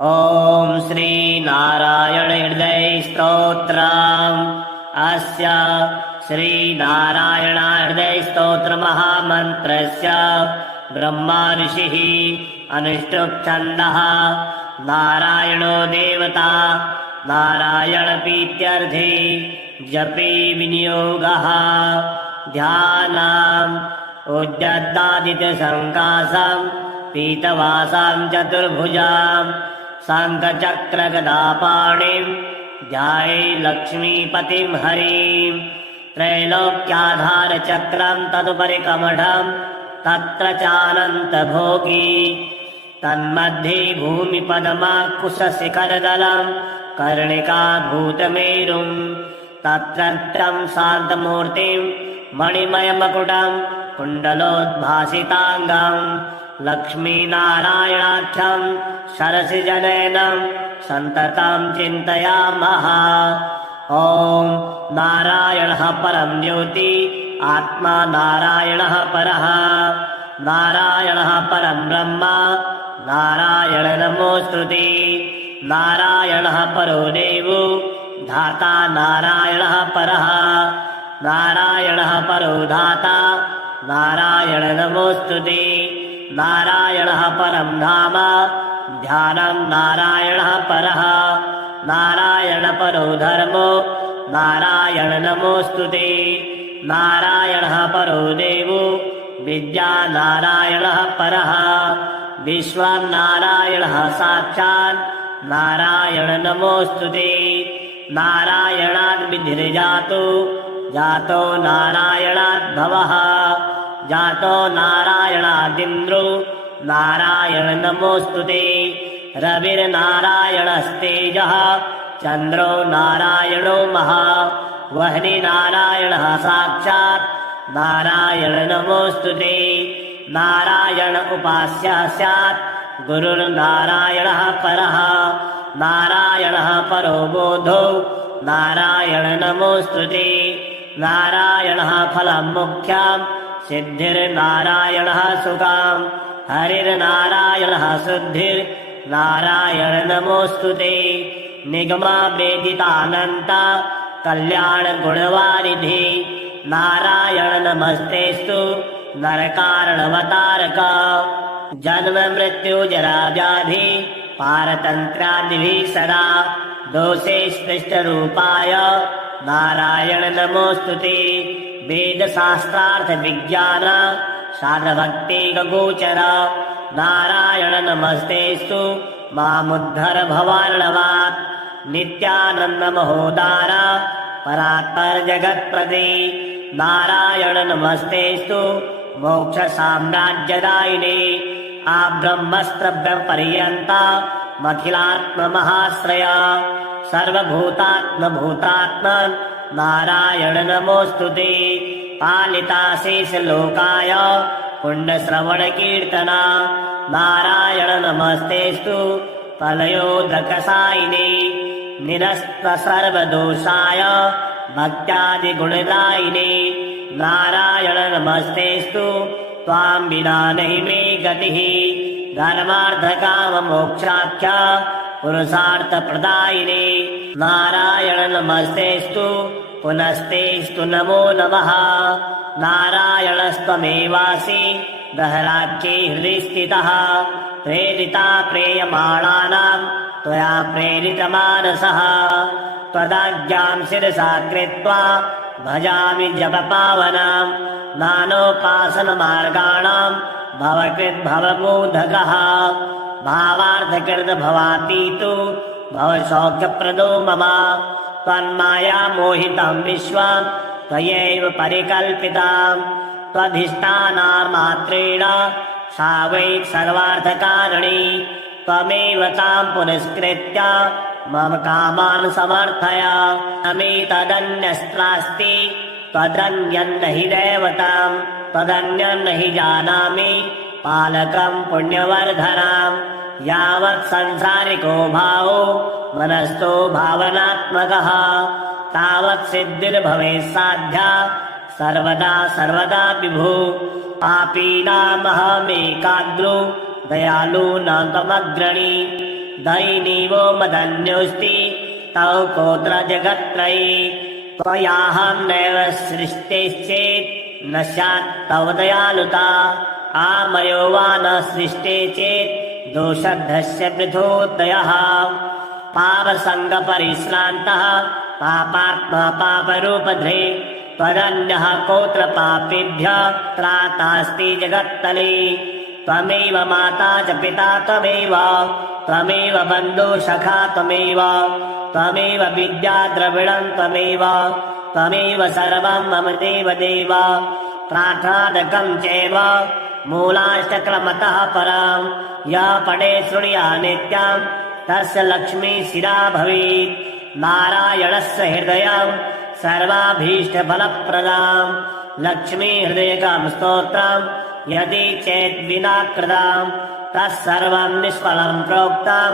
ॐ श्री नारायण हृदय स्तोत्रम्। अस्य श्री नारायण हृदय स्तोत्र महामन्त्रस्य ब्रह्मा ऋषिः अनुष्टुप् छन्दः। नारायणो देवता नारायणप्रीत्यर्थे जपे विनियोगः। ध्यानम् उद्यद्दादित्यसङ्कासम् पीतवासां चतुर्भुजाम् शङ्खचक्रगदापाणिम् ध्याये लक्ष्मीपतिं हरिम्। त्रैलोक्याधारचक्रम् तदुपरि कमठम् तत्र चानन्तभोगी तन्मध्ये भूमिपद्माकुशशिखरदलम् कर्णिकाभूतमेरुम् तत्रत्यम् शान्तमूर्तिम् मणिमयमकुटम् कुण्डलोद्भासिताङ्गम् लक्ष्मीनारायणाख्यम् सरसिजनयनम् सन्ततम् चिन्तयामः। ॐ नारायणः परं ज्योति आत्मा नारायणः परः नारायणः परं ब्रह्म नारायण नमोऽस्तुते। नारायणः परो देवो धाता नारायणः परः नारायणः परो धाता नारायण नमोऽस्तुते। नारायणः परं धाम ध्यानं नारायणः परः नारायण परो धर्मो नारायण नमोऽस्तुते। नारायणः परो देवो विद्या नारायणः परः विश्वं नारायणः साक्षात् नारायण नमोऽस्तुते। नारायणाद् विधिर्जातो जातो नारायणाद् भवः जातो नारायणादिन्द्रो नारायण नमोऽस्तुते। रविर्नारायणस्तेजः चन्द्रो नारायणो महा वह्नि नारायणः साक्षात् नारायण नमोऽस्तुते। नारायण उपास्यः स्यात् गुरुर्नारायणः परः नारायणः परो बोधो नारायण नमोऽस्तुते। नारायणः फलं मुख्यम् सिद्धिर्नारायणः सुखाम् हरिर्नारायणः शुद्धिर्नारायण नमोऽस्तुते। निगमा वेदितानन्ता कल्याणगुणवारिधि नारायण नमस्तेस्तु नरकारणवतारक जन्म मृत्यु जरा व्याधि पारतन्त्रादिभिः सदा दोषे स्पृष्टरूपाय नारायण नमोऽस्तुते। वेदशास्त्रार्थ विज्ञान साधभक्तिगोचर नारायण नमस्तेस्तु मामुद्धर भवार्णवात् नित्यानन्द महोदार परात्पर जगत्प्रदे नारायण नमस्तेस्तु मोक्ष साम्राज्यदायिने आब्रह्मस्त्रब्रह्मपर्यन्ता मखिलात्ममहाश्रया सर्वभूतात्मभूतात्मन् नारायण नमोऽस्तुते। पालिताशेषलोकाय पुण्यश्रवणकीर्तना नारायण नमस्तेस्तु फलयोदकसायिने निरस्त सर्वदोषाय भक्त्यादिगुणदायिने नारायण नमस्तेस्तु त्वां विना नहि मे गतिः धर्मार्थकाममोक्षाख्या पुरुषार्थप्रदायिने नारायण नमस्तेस्तु पुनस्तेस्तु नमो नमः। नारायणस्त्वमेवासि दहराख्ये हृदि स्थितः प्रेरिता प्रेयमाणानां त्वया प्रेरितमानसः त्वदाज्ञां शिरसा कृत्वा भजामि जपपावनां नानोपासनमार्गाणां भवकृद्भवबोधकः भावार्थकृत भवातीतो भवसौख्यप्रदो मम त्वन्माया मोहितं विश्वं त्वयैव परिकल्पिताम् त्वधिष्ठानान्मात्रेण सा वै सर्वार्थकारिणी त्वमेव तां पुरस्कृत्य मम कामान् समर्थय अमेतदन्यस्त्रास्ति त्वदन्यन्न हि दैवताम् त्वदन्यं न हि जानामि पालकं पुण्यवर्धनाम् यावत् संसारिको भावो मनस्थो भावनात्मकः तावत् सिद्धिर्भवेत् साध्या सर्वदा सर्वदा विभो पापीनामहमेकाग्रो दयालु न त्वमग्रणी दैनीवो मदन्योऽस्ति तौ कोत्र जगत्त्रयी त्वयाहं नैव सृष्टेश्चेत् न स्यात् तव दयालुता आमयो वा न सृष्टे चेत् दोषद्धस्य पृथोदयः पापसङ्गपरिश्रान्तः पापात्मा पापरूपधृ त्वदन्यः कोत्र पापेभ्यः त्रातास्ति जगत्तले त्वमेव माता च पिता त्वमेव बन्धुसखा त्वमेव विद्या द्रविणं त्वमेव सर्वं मम देव प्रार्थनादकं चैव मूलाष्टक्रमतः परां यः पठे शृणुया नित्यं तस्य लक्ष्मी शिरा भवेत् नारायणस्य हृदयं सर्वाभीष्टफलप्रदां लक्ष्मी हृदयकं स्तोत्रं यदि चेत् विना कृतं तत्सर्वं निष्फलं प्रोक्तं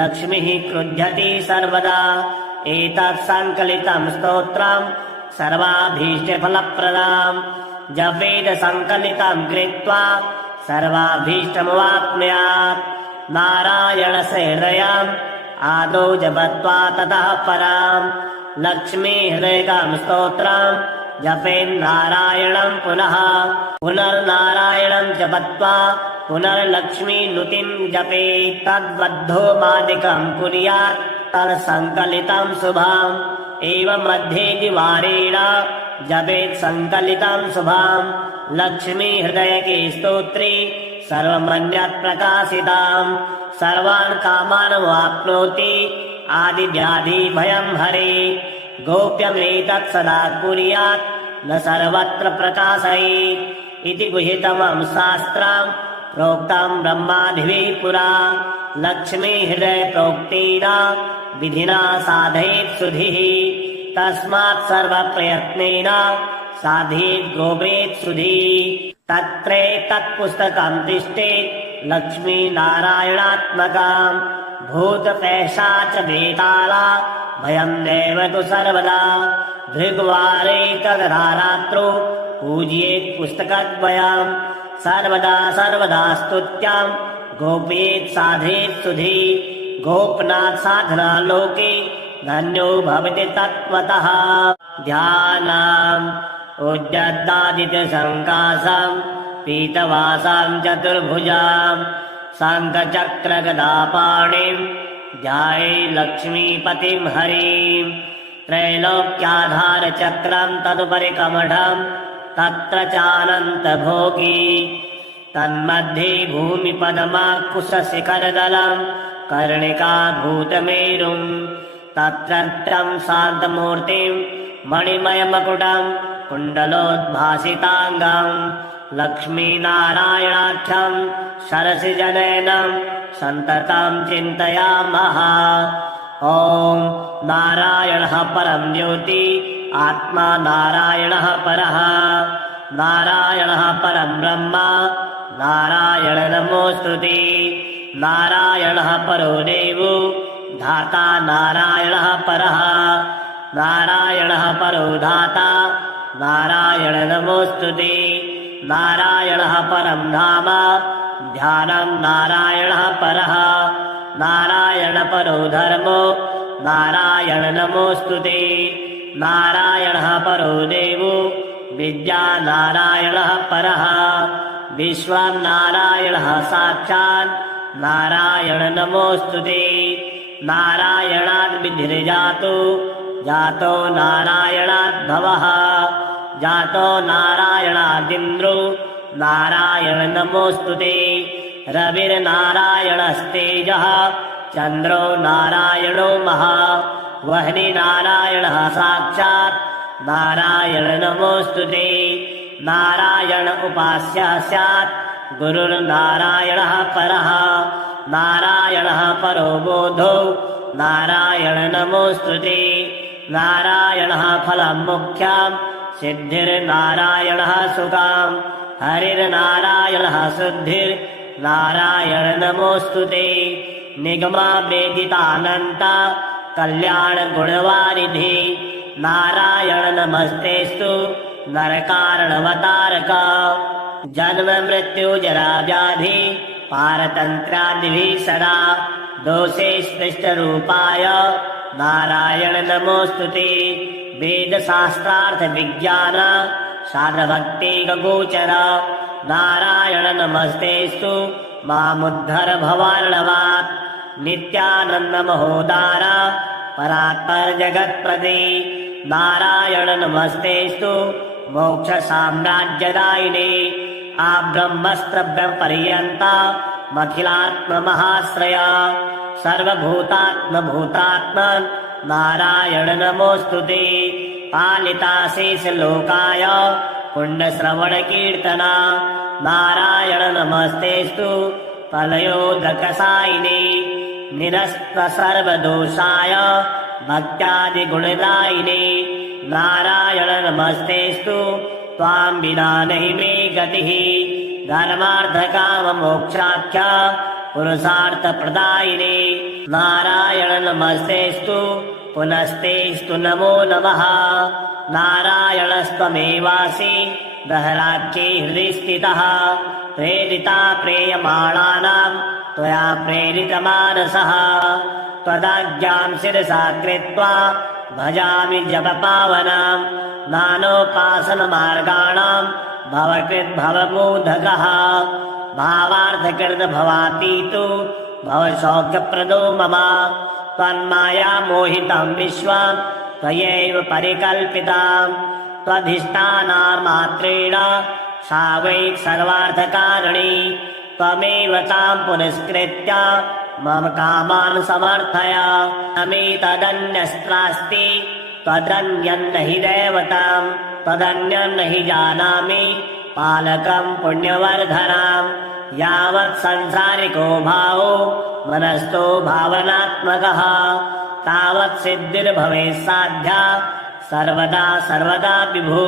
लक्ष्मीः क्रुध्यति सर्वदा एतत् सङ्कलितं स्तोत्रं सर्वाभीष्टफलप्रदां जपेद सङ्कलितं कृत्वा सर्वाभीष्टमवाप्नुयात् नारायणस्य हृदयम् आदौ जपत्वा ततः परां लक्ष्मी हृदयकं स्तोत्रं जपेन्नारायणं पुनर्नारायणं जपत्वा पुनर्लक्ष्मी नुतिं जपेत् तद्बद्धो मादिकं कुर्यात् तत्सङ्कलितं शुभम् एवं मध्ये द्विवारेण जपेत् सङ्कलितं शुभम् लक्ष्मी हृदयके स्तोत्रे सर्वमन्यत् प्रकाशिताम् सर्वान् कामान् वाप्नोति आदिव्याधि भयं हरे गोप्यमेतत् सदा कुर्यात् न सर्वत्र प्रकाशयेत् इति गुह्यतमं शास्त्रं प्रोक्तं ब्रह्मादिभिः पुरा लक्ष्मी हृदय प्रोक्तेन विधिना साधयेत् सुधिः तस्मात् सर्वप्रयत्नेन साधयेत् गोपेत् सुधिः तत्पुस्तकं तिष्ठेत् लक्ष्मी नारायणात्मकं भूतपैशाच वेताला भयं नैव तु सर्वदा भृग्वारे तदरात्रो पूजयेत् पुस्तकद्वयं सर्वदा स्तुत्यां गोपेत् साधयेत् सुधि गोपनाथ साधना लोके धन्यो भवति तत्त्वतः ध्यानम् उद्यद्दादित्यसङ्कासं पीतवासां चतुर्भुजां शङ्खचक्रगदापाणिं ध्याये लक्ष्मीपतिं हरिं त्रैलोक्याधारचक्रं तदुपरि कमठं तत्र चानन्तभोगी तन्मध्ये भूमिपदमाकुशशिखरदलं कर्णिकाभूतमेरुं तत्रत्यं शान्तमूर्तिं मणिमयमकुटं कुण्डलोद्भासिताङ्गं लक्ष्मीनारायणाख्यं सरसिजनयनं सन्ततं चिन्तयामः ॐ नारायणः परं ज्योति आत्मा नारायणः परः नारायणः परं ब्रह्म नारायण नमोऽस्तुते नारायणः परो देवो धाता नारायणः परः नारायणः परो धाता नारायण नमोऽस्तुते नारायणः परं धाम ध्यानं नारायणः परः नारायण परो धर्मो नारायण नमोऽस्तुते नारायणः परो देवो विद्या नारायणः परः विश्वं नारायणः साक्षात् नारायण नमोऽस्तुते नारायणाद् विधिर्जातो जातो नारायणाद् भवः जातो नारायणादिन्द्रो नारायण नमोऽस्तुते रविर्नारायणस्तेजः चन्द्रो नारायणो महा वह्नि नारायणः साक्षात् नारायण नमोऽस्तुते नारायण उपास्यः स्यात् गुरुर्नारायणः परः नारायणः परो बोधो नारायण नमोऽस्तुते नारायणः फलं मुख्यं सिद्धिर्नारायणः सुखं हरिर्नारायणः शुद्धिर्नारायण नमोऽस्तुते निगमा वेदितानन्त कल्याण गुणवारिधि नारायण नमस्तेस्तु नरकारणवतारक जन्म मृत्यु जरा व्याधि पारतन्त्रादिभिः सदा दोषे स्पृष्टरूपाय नारायण नमोऽस्तुते। वेदशास्त्रार्थ विज्ञान साधभक्ति गोचर नारायण नमस्तेस्तु मामुद्धर भवार्णवात्। नित्यानंद महोदार परात्पर जगत्प्रदे नारायण नमस्तेस्तु मोक्ष साम्राज्यदायिने। आब्रह्मस्त्रभ्य पर्यन्ता मखिलात्म महाश्रया सर्वभूतात्म भूतात्मन् नारायण नमोऽस्तुते। पालिता शेष लोकाय पुण्यश्रवण कीर्तना नारायण नमस्तेस्तु प्रलयोदकसायिने। निरस्त सर्वदोषाय भक्त्यादि गुणदायिने नारायण नमस्तेस्तु त्वां विना नहि मे गतिः। धर्मार्थ काम मोक्षाख्य पुरुषार्थ प्रदायिने नारायण नमस्तेस्तु पुनस्तेस्तु नमो नमः। नारायणस्त्वमेवासि दहराख्ये हृदि स्थितः। प्रेरिता प्रेयमाणानां त्वया प्रेरितमानसः। त्वदाज्ञां शिरसा कृत्वा भजामि जपपावनां। नानोपासनमार्गाणां भवकृद्भवबोधकः। भावार्थकृत् भवातीतु भवसौख्यप्रदो मम। त्वन्माया मोहितं विश्वं त्वयैव परिकल्पितां। त्वधिष्ठानान्मात्रेण सा वै सर्वार्थकारिणी। त्वमेव तां पुरस्कृत्य मम कामान् समर्थय। अमेतदन्यस्त्रास्ति त्वदन्यन्न हि दैवतां। त्वदन्यं न हि जानामि पालकं पुण्यवर्धनां। यावत् संसारिको भावो मनस्थो भावनात्मकः तावत् सिद्धिर्भवेत् साध्या सर्वदा सर्वदा विभो।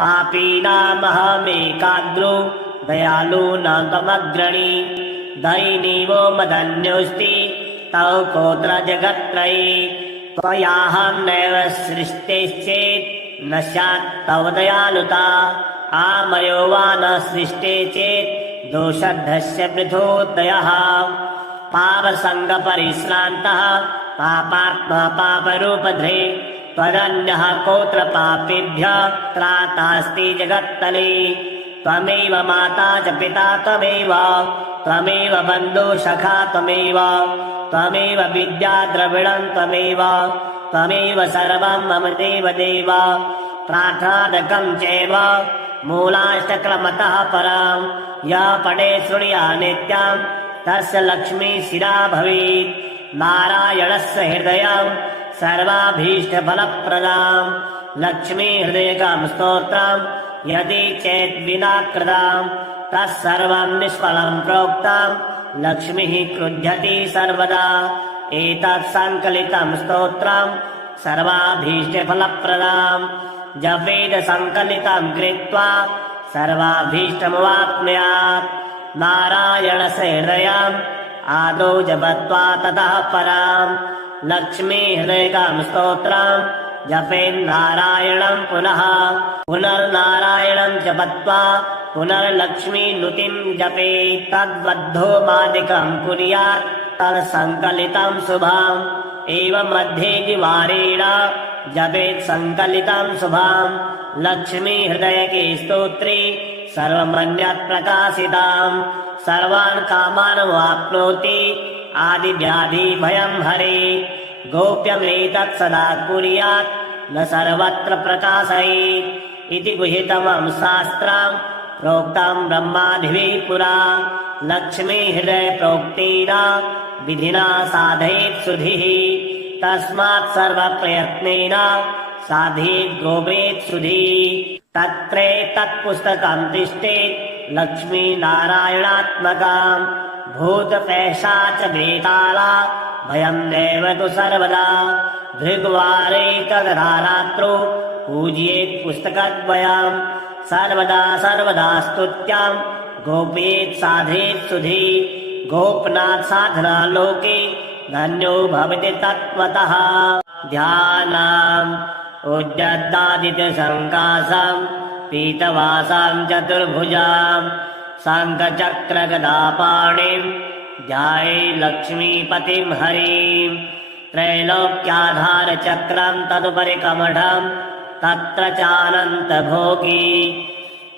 पापीनामहमेकाग्रो दयालूनां त्वमग्रणी। दैनीवो मदन्योऽस्ति तव कोत्र जगत्त्रयी। त्वयाहं नैव सृष्टेश्चेत् न स्यात् तव दयालुता। आमयो वा न सृष्टे चेत् दोषद्धस्य पृथोदयः। पापसङ्गपरिश्रान्तः पापात्मा पापरूपधृ। त्वदन्यः कोत्र पापेभ्यः त्रातास्ति जगत्तले। त्वमेव माता च पिता त्वमेव। त्वमेव बन्धु सखा त्वमेव। त्वमेव विद्या द्रविणं त्वमेव। त्वमेव सर्वं मम देवदेव। प्रार्थनादकं चैव मूलाष्टक्रमतः परं। यः पठे शृणुया नित्यं तस्य लक्ष्मी शिरा भवेत्। नारायणस्य हृदयं सर्वाभीष्टफलप्रदां। लक्ष्मी हृदयकं स्तोत्रं यदि चेत् विना कृतं तत्सर्वं निष्फलं प्रोक्तं। लक्ष्मीः क्रुध्यति सर्वदा। एतत् सङ्कलितं स्तोत्रं सर्वाभीष्टफलप्रदां। जपेद सङ्कलितं कृत्वा सर्वाभीष्टमवाप्नुयात्। नारायणस्य हृदयम् आदौ जपत्वा ततः परं। लक्ष्मी हृदयकं स्तोत्रं जपेन्नारायणं पुनः। पुनर्नारायणं जपत्वा पुनर्लक्ष्मी नुतिं जपेत्। तद्बद्धो मादिकं कुर्यात् तत्सङ्कलितं शुभम्। एवं मध्ये द्विवारेण जपेत् सङ्कलितं शुभम्। लक्ष्मी हृदयके स्तोत्रे सर्वमन्यत् प्रकाशिताम्। सर्वान् कामान् वाप्नोति आदिव्याधि भयं हरे। गोप्यमेतत् सदा कुर्यात् न सर्वत्र प्रकाशयेत्। इति गुहितमं शास्त्रं प्रोक्तं ब्रह्मादिभिः पुरा। लक्ष्मी हृदय प्रोक्तेन विधिना साधयेत् सुधिः। तस्मात् सर्वप्रयत्नेन साधयेत् गोपेत् सुधिः। तत्पुस्तकं तिष्ठेत् लक्ष्मी नारायणात्मकम्। भूतपैशाच वेताला भयं नैव तु सर्वदा। भृग्वारे तदरात्रो पूजयेत् पुस्तकद्वयम्। सर्वदा सर्वदा स्तुत्यां गोपेत् साधयेत् सुधिः। गोपनाथ साधना लोके धन्यो भवति तत्त्वतः। ध्यानम् उद्यद्दादित्यसङ्कासं पीतवासां चतुर्भुजां शङ्खचक्रगदापाणिं ध्याये लक्ष्मीपतिं हरिं। त्रैलोक्याधारचक्रं तदुपरि कमठं तत्र चानन्तभोगी।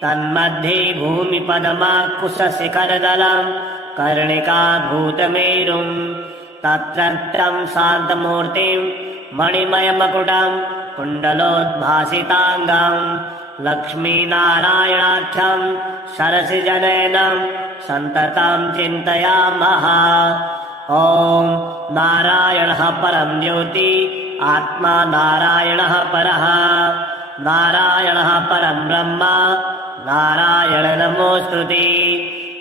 तन्मध्ये भूमिपद्माकुशशिखरदलं कर्णिकाभूतमेरुं। तत्रत्यं शान्तमूर्तिं मणिमयमकुटं कुण्डलोद्भासिताङ्गं लक्ष्मीनारायणाख्यं सरसिजनयनं सन्ततं चिन्तयामः। ॐ नारायणः परं ज्योति आत्मा नारायणः परः। नारायणः परं ब्रह्म नारायण नमोऽस्तुते।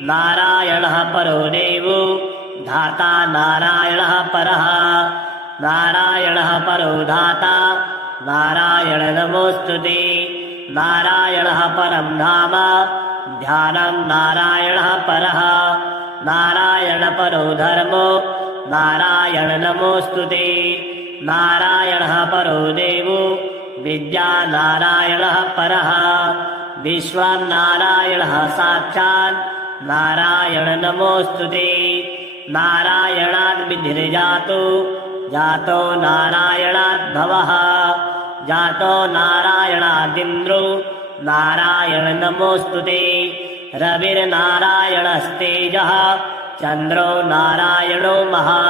नारायणः परो देवो धाता नारायणः परः। नारायणः परो धाता नारायण नमोऽस्तुते। नारायणः परं धाम ध्यानं नारायणः परः। नारायण परो धर्मो नारायण नमोऽस्तुते। नारायणः परो देवो विद्या नारायणः परः। विश्वं नारायणः साक्षात् नारायण नमोऽस्तुते। नारायणाद् विधिर्जातो जातो नारायणाद् भवः। जातो नारायणादिन्द्रो नारायण नमोऽस्तुते। रविर्नारायणस्तेजः चन्द्रो नारायणो महा।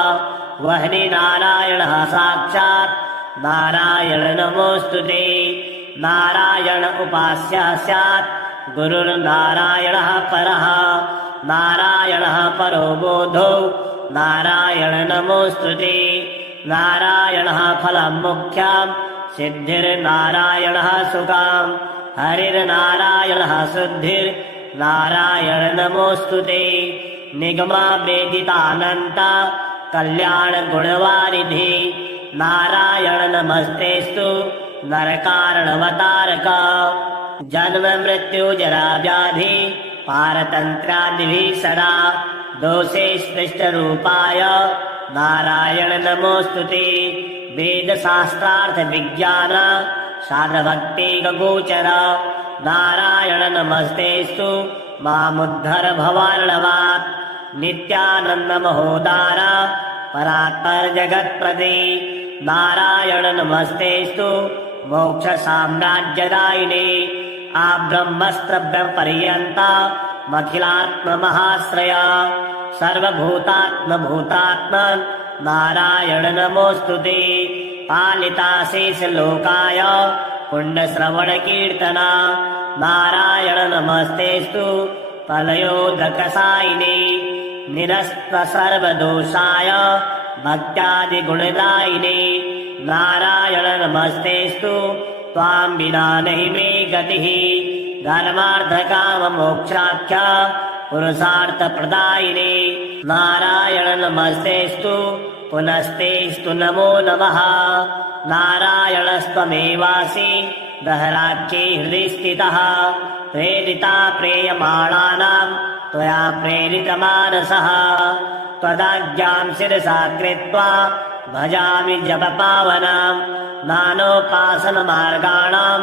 वह्नि नारायणः साक्षात् नारायण नमोऽस्तुते। नारायण उपास्यः स्यात् गुरुर्नारायणः परः। नारायणः परो बोधो नारायण नमोऽस्तुते। नारायणः फलं मुख्यं सिद्धिर्नारायणः सुखम्। हरिर्नारायणः शुद्धिर्नारायण नमोऽस्तुते। निगमा वेदितानन्त कल्याणगुणवारिधि नारायण नमस्तेस्तु नरकारणवतारक। जन्म मृत्यु जरा व्याधि पारतन्त्रादिभिः सदा दोषे स्पृष्टरूपाय नारायण नमोऽस्तुते। वेदशास्त्रार्थ विज्ञान साधभक्तिगोचर नारायण नमस्तेस्तु मामुद्धर भवार्णवात्। नित्यानन्द महोदार परात्पर जगत्प्रदे नारायण नमस्तेस्तु मोक्ष साम्राज्यदायिने। आब्रह्मस्त्रब्रह्मपर्यन्ता मखिलात्ममहाश्रया सर्वभूतात्मभूतात्मन् नारायण नमोऽस्तुते। पालिताशेषलोकाय पुण्यश्रवणकीर्तना नारायण नमस्तेस्तु प्रलयोदकसायिने। निरस्त सर्वदोषाय भक्त्यादिगुणदायिने नारायण नमस्तेस्तु त्वां विना नहि मे गतिः। धर्मार्थकाममोक्षाख्य पुरुषार्थप्रदायिने नारायण नमस्तेस्तु पुनस्तेस्तु नमो नमः। नारायणस्त्वमेवासि दहराख्ये हृदि स्थितः। प्रेरिता प्रेयमाणानां त्वया प्रेरितमानसः। त्वदाज्ञां शिरसा कृत्वा भजामि जपपावनां। नानोपासनमार्गाणां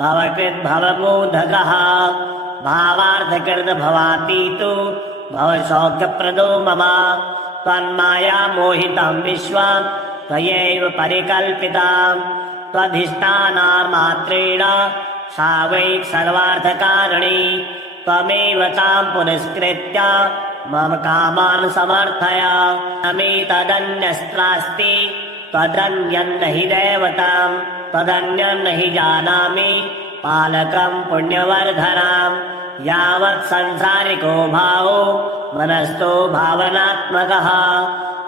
भवकृद्भवबोधकः। भावार्थकृत् भवातीतो भवसौख्यप्रदो मम। त्वन्माया मोहितं विश्वं त्वयैव परिकल्पितां। त्वधिष्ठानामात्रेण सा वै सर्वार्थकारिणी। त्वमेव तां पुरस्कृत्य मम कामान् समर्थय। अमेतदन्यस्त्रास्ति त्वदन्यन्न हि दैवतां। त्वदन्यन्न हि जानामि पालकं पुण्यवर्धनां। यावत् संसारिको भावो मनस्थो भावनात्मकः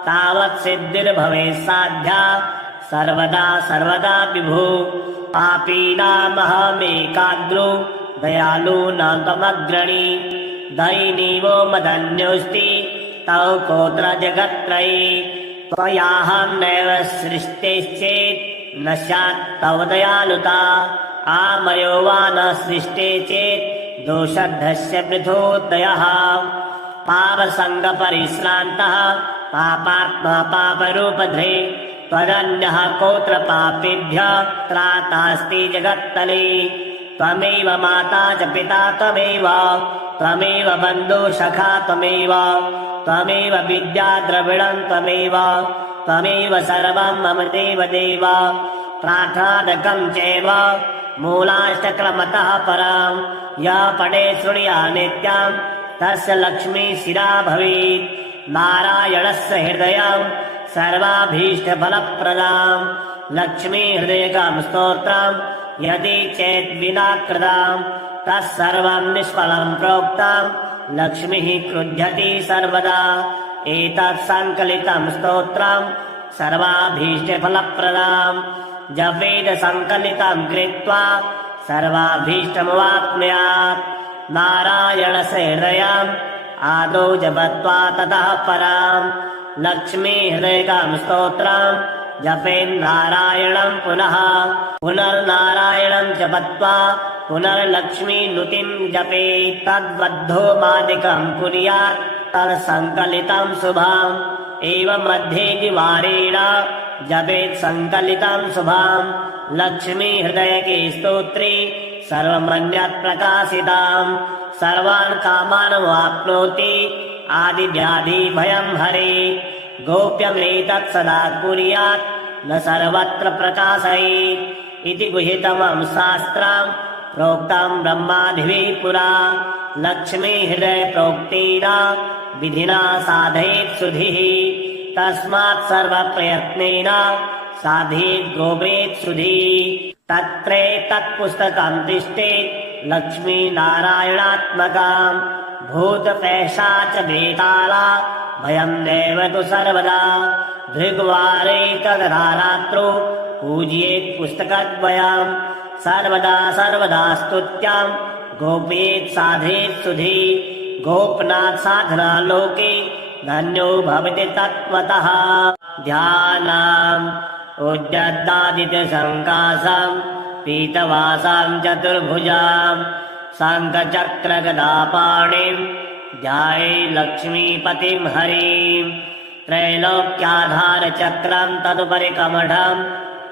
तावत् सिद्धिर्भवेत् साध्या सर्वदा सर्वदा विभो। पापीनामहमेकाग्रो दयालूनां त्वमग्रणी। दैनीवो मदन्योऽस्ति तौ कोत्र जगत्त्रयी। त्वयाहं नैव सृष्टेश्चेत् न स्यात् तव दयालुता। आमयो वा न सृष्टे चेत् दोषद्धस्य पृथोदयः। पापसङ्गपरिश्रान्तः पापात्मा पापरूपधृ। त्वदन्यः कोत्र पापेभ्यः त्रातास्ति जगत्तले। त्वमेव माता च पिता त्वमेव त्वमेव बन्धु सखा त्वमेव त्वमेव विद्या द्रविणम् त्वमेव त्वमेव सर्वम् मम देव देव प्रार्थनादकम् चैव मूलाष्टक्रमतः पराम् य पठे शृणुया नित्यम् तस्य लक्ष्मी शिरा भवेत् नारायणस्य हृदयम् सर्वाभीष्टफलप्रदाम् लक्ष्मी हृदयकम् स्तोत्रम् यदि चेत् विना कृतम् तत्सर्वम् निष्फलम् प्रोक्तम् लक्ष्मीः क्रुध्यति सर्वदा एतत् सङ्कलितम् स्तोत्रम् सर्वाभीष्टफलप्रदाम् जपेद सङ्कलितम् कृत्वा सर्वाभीष्टमवाप्नुयात् नारायणस्य हृदयम् आदौ जपत्वा ततः पराम् लक्ष्मी हृदयकम् स्तोत्रम् जपेन्नारायणम् पुनः पुनर्नारायणम् जपत्वा पुनर्लक्ष्मी नुतिम् जपेत् तद्बद्धो मादिकम् कुर्यात् तत्सङ्कलितम् शुभम् एवं मध्ये द्विवारेण जपेत् सङ्कलितम् शुभम् लक्ष्मी हृदयके स्तोत्रे सर्वमन्यत् प्रकाशिताम् सर्वान् कामान् वाप्नोति आदिव्याधि भयम् हरे गोप्यमेतत् सदा कुर्यात् न सर्वत्र प्रकाशयेत् इति गुहितमम् शास्त्रम् प्रोक्तम् ब्रह्मादिभिः पुरा लक्ष्मी हृदय प्रोक्तेन विधिना साधयेत् सुधिः तस्मात् सर्वप्रयत्नेन साधयेत् गोपेत् सुधिः तत्पुस्तकम् तिष्ठेत् लक्ष्मी नारायणात्मकम् भूतपैशाच बेताला भयम् नैव तु सर्वदा भृग्वारे तदा रात्रौ पूजयेत् पुस्तकद्वयम् सर्वदा स्तुत्याम् गोपेत् साधयेत् सुधि गोपनाथ साधना लोके धन्यो भवति तत्त्वतः ध्यानम् उद्यद्दादित्य सङ्कासम् पीतवासाम् चतुर्भुजाम् शङ्खचक्रगदापाणिम् ध्याये लक्ष्मीपतिम् हरिम् त्रैलोक्याधारचक्रम् तदुपरि कमठम्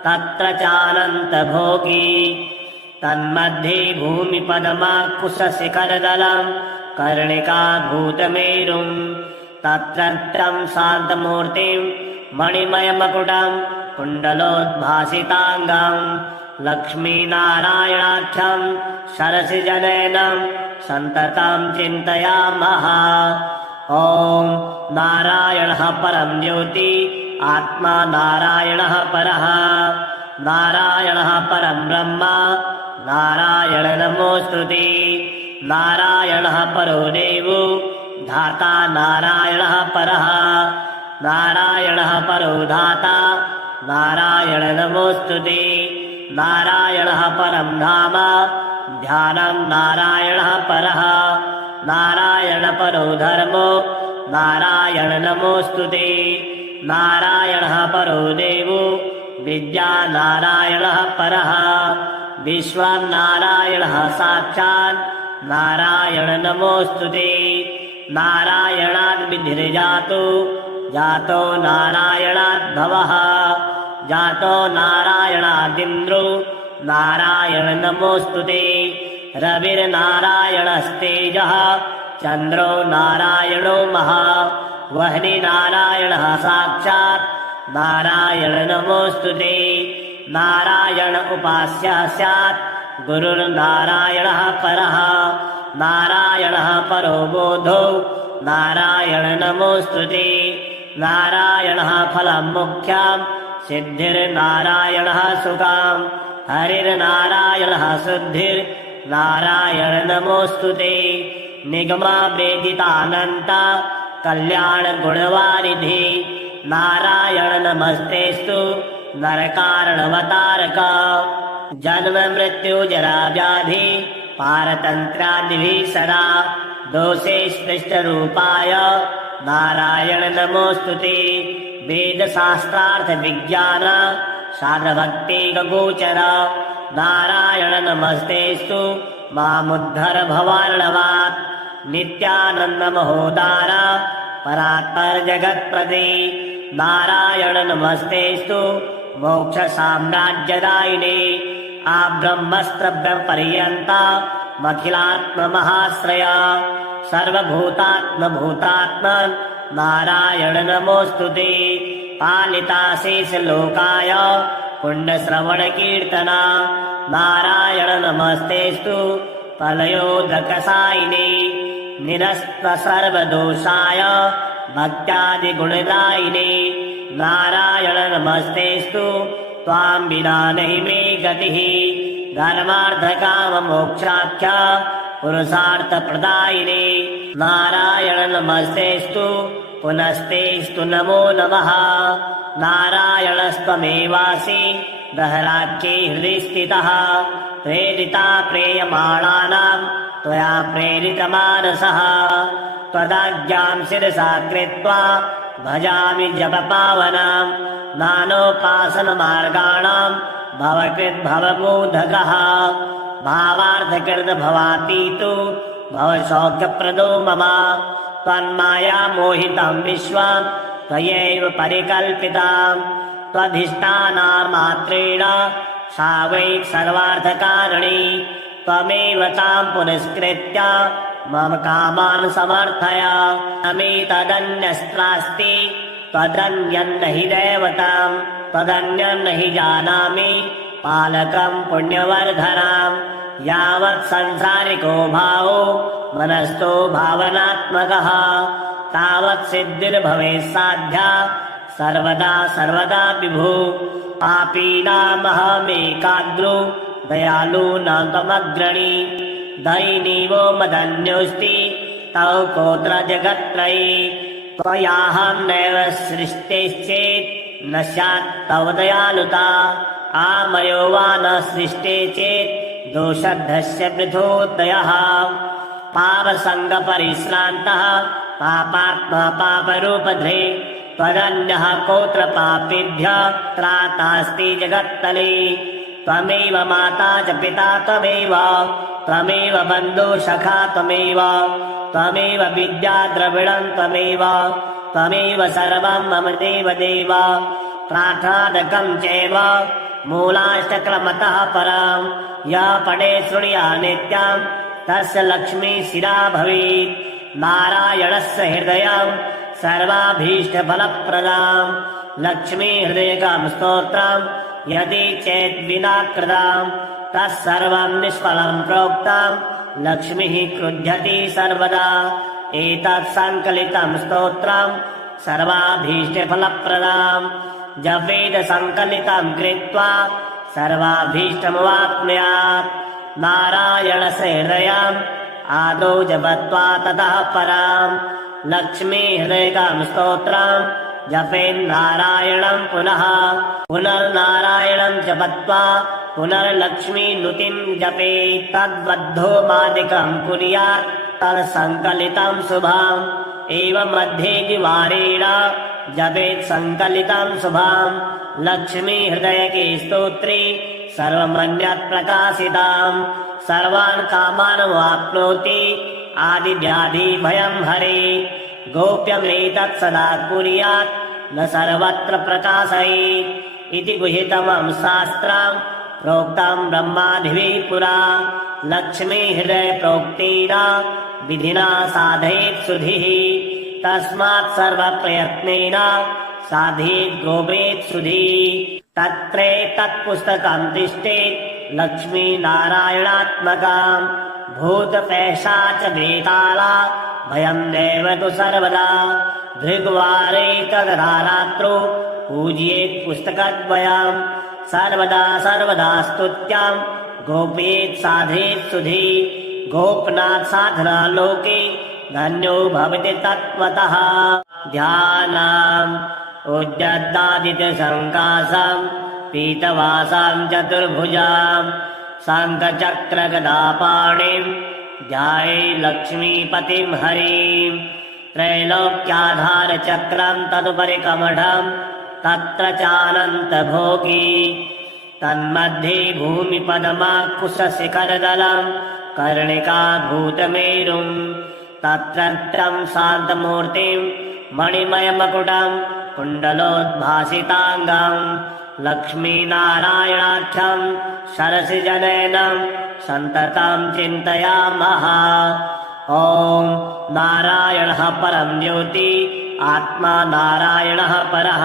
तत्र चानन्तभोगी तन्मध्ये भूमिपदमाकुशशिखरदलम् कर्णिकाभूतमेरुम् तत्रत्यम् शान्तमूर्तिम् मणिमयमकुटम् कुण्डलोद्भासिताङ्गम् लक्ष्मीनारायणाख्यम् शरसिजनयनम् सन्ततम् चिन्तयामः ॐ नारायणः परम् ज्योति आत्मा नारायणः परः नारायणः परम् ब्रह्म नारायण नमोऽस्तुते नारायणः परो देवो धाता नारायणः परः नारायणः परो धाता नारायण नमोऽस्तुते नारायणः परम् धाम ध्यानम् नारायणः परः नारायण परो धर्मो नारायण नमोऽस्तुते नारायणः परो देवो विद्या नारायणः परः विश्वम् नारायणः साक्षात् नारायण नमोऽस्तुते नारायणाद् विधिर्जातो जातो नारायणाद् भवः जातो नारायणादिन्द्रो नारायण नमोऽस्तुते रविर्नारायणस्तेजः चन्द्रो नारायणो महा वह्नि नारायणः साक्षात् नारायण नमोऽस्तुते नारायण उपास्यः स्यात् गुरुर्नारायणः परः नारायणः परो बोधो नारायण नमोऽस्तुते नारायणः फलम् मुख्यम् सिद्धिर्नारायणः सुखाम् हरिर्नारायणः शुद्धिर्नारायण नमोऽस्तुते निगमा वेदितानन्त कल्याण गुणवारिधि नारायण नमस्तेस्तु नरकारणवतारक जन्म मृत्यु जरा व्याधि पारतन्त्रादिभिः सदा दोषे स्पृष्टरूपाय नारायण नमोऽस्तुते वेदशास्त्रार्थ विज्ञान शास्त्रभक्ति गोचर नारायण नमस्तेस्तु मामुद्धर भवार्णवात् नित्यानन्द महोदार परात्पर जगत्प्रदे नारायण नमस्तेस्तु मोक्ष साम्राज्यदायिने आब्रह्मस्त्रभ्य पर्यन्ता मखिलात्म महाश्रया सर्वभूतात्म भूतात्मन् नारायण नमोऽस्तुते। पालिता शेष लोकाय पुण्यश्रवण कीर्तना नारायण नमस्तेस्तु प्रलयोदकसायिने। निरस्त सर्वदोषाय भक्त्यादिगुणदायिने नारायण नमस्तेस्तु त्वां विना नहि मे गतिः। धर्मार्थकाममोक्षाख्य पुरुषार्थप्रदायिने नारायण नमस्तेस्तु पुनस्तेस्तु नमो नमः। नारायणस्त्वमेवासि दहराख्ये हृदि स्थितः। प्रेरिता प्रेयमाणानां त्वया प्रेरितमानसः। त्वदाज्ञां शिरसा कृत्वा भजामि जपपावनां। नानोपासनमार्गाणां भवकृद्भवमोदकः। भावार्थकृत् भवातीतो भवसौख्यप्रदो मम। त्वन्माया मोहितं विश्वं त्वयैव परिकल्पितां। त्वधिष्ठानामात्रेण सा वै सर्वार्थकारिणी। त्वमेव तां पुरस्कृत्य मम कामान् समर्थय। अमेतदन्यस्त्रास्ति त्वदन्यन्न हि दैवतां। त्वदन्यन्न हि जानामि पालकं पुण्यवर्धनां। यावत् संसारिको भावो मनस्थो भावनात्मकः तावत् सिद्धिर्भवेत् साध्या सर्वदा सर्वदा विभो। पापीनामहमेकाग्रो दयालूनां त्वमग्रणी। दैनीवो मदन्योऽस्ति तव कोत्र जगत्त्रयी। त्वयाहं नैव सृष्टेश्चेत् न स्यात् तव दयालुता। आमयो वा न सृष्टे चेत् दोषद्धस्य पृथोदयः। पापसङ्गपरिश्रान्तः पापात्मा पापरूपधृ। त्वदन्यः कोत्र पापेभ्यः त्रातास्ति जगत्तले। त्वमेव माता च पिता त्वमेव। त्वमेव बन्धु सखा त्वमेव। त्वमेव विद्या द्रविणं त्वमेव। त्वमेव सर्वं मम देवदेव। प्रार्थनादकं चैव मूलाष्टकमतः परं। यः पठे शृणुया नित्यं तस्य लक्ष्मी शिरा भवेत्। नारायणस्य हृदयं सर्वाभीष्टफलप्रदां। लक्ष्मी हृदयकं स्तोत्रं यदि चेत् विना कृतं तत्सर्वं निष्फलं प्रोक्तं। लक्ष्मीः क्रुध्यति सर्वदा। एतत् सङ्कलितं स्तोत्रं सर्वाभीष्टफलप्रदां। जपेद सङ्कलितं कृत्वा सर्वाभीष्टमवाप्नुयात्। नारायणस्य हृदयम् आदौ जपत्वा ततः परं। लक्ष्मी हृदयकं स्तोत्रं जपेन्नारायणं पुनः। पुनर्नारायणं जपत्वा पुनर्लक्ष्मी नुतिं जपेत्। तद्बद्धो मादिकं कुर्यात् तत्सङ्कलितं शुभम्। एवं मध्ये द्विवारेण जपेत् सङ्कलितं शुभम्। लक्ष्मी हृदयके स्तोत्रे सर्वमन्यत् प्रकाशिताम्। सर्वान् कामान् वाप्नोति आदिव्याधि भयं हरे। गोप्यमेतत् सदा कुर्यात् न सर्वत्र प्रकाशयेत्। इति गुहितमं शास्त्रं प्रोक्तं ब्रह्मादिभिः पुरा। लक्ष्मी हृदय प्रोक्तेन विधिना साधयेत् सुधिः। तस्मात् सर्वप्रयत्नेन साधयेत् गोपेत् सुधिः। तत्रेतत्पुस्तकं तिष्ठेत् लक्ष्मी नारायणात्मकम्। भूतपैशाच वेताला भयं नैव तु सर्वदा। भृग्वारे तदरात्रो पूजयेत् पुस्तकद्वयम्। सर्वदा सर्वदा स्तुत्यां गोपेत् साधयेत् सुधि। गोपनाथ साधना लोके धन्यो भवति तत्त्वतः। ध्यानम् उद्यद्दादित्यसङ्कासं पीतवासां चतुर्भुजां शङ्खचक्रगदापाणिं ध्याये लक्ष्मीपतिं हरिं। त्रैलोक्याधारचक्रं तदुपरि कमठं तत्र चानन्तभोगी। तन्मध्ये भूमिपद्माकुशशिखरदलं कर्णिकाभूतमेरुं। तत्रत्यं शान्तमूर्तिं मणिमयमकुटं कुण्डलोद्भासिताङ्गं। लक्ष्मीनारायणाख्यं सरसिजनयनं सन्ततं चिन्तयामः। ॐ नारायणः परं ज्योति आत्मा नारायणः परः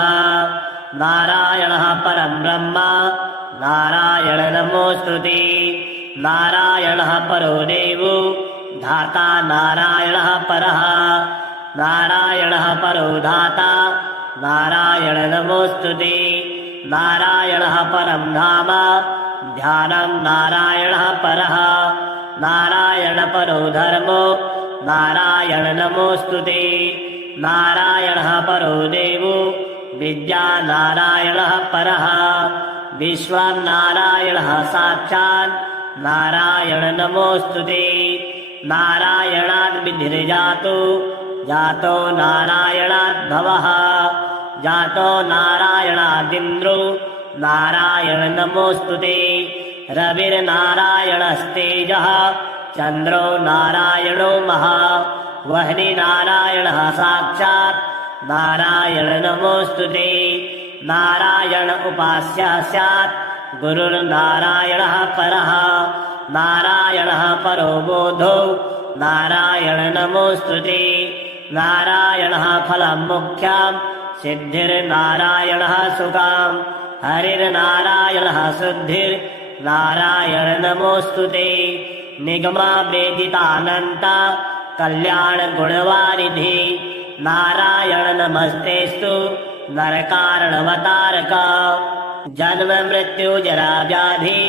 नारायणः परं ब्रह्म नारायण नमोऽस्तुते नारायणः परो देवो धाता नारायणः परः नारायणः परो धाता नारायण नमोऽस्तुते नारायणः परं धाम ध्यानं नारायणः परः नारायण परो धर्मो नारायण नमोऽस्तुते नारायणः परो देवो विद्या नारायणः परः विश्वं नारायणः साक्षात् नारायण नमोऽस्तुते नारायणाद् विधिर्जातो जातो नारायणाद् भवः जातो नारायणादिन्द्रो नारायण नमोऽस्तुते रविर्नारायणस्तेजः चन्द्रो नारायणो महा वह्नि नारायणः साक्षात् नारायण नमोऽस्तुते नारायण उपास्यः स्यात् गुरुर्नारायणः परः नारायणः परो बोधो नारायण नमोऽस्तुते नारायणः फलं मुख्यं सिद्धिर्नारायणः सुखं हरिर्नारायणः शुद्धिर्नारायण नमोऽस्तुते निगमा वेदितानन्त कल्याणगुणवारिधि नारायण नमस्तेस्तु नरकारणवतारक जन्म मृत्यु जरा व्याधि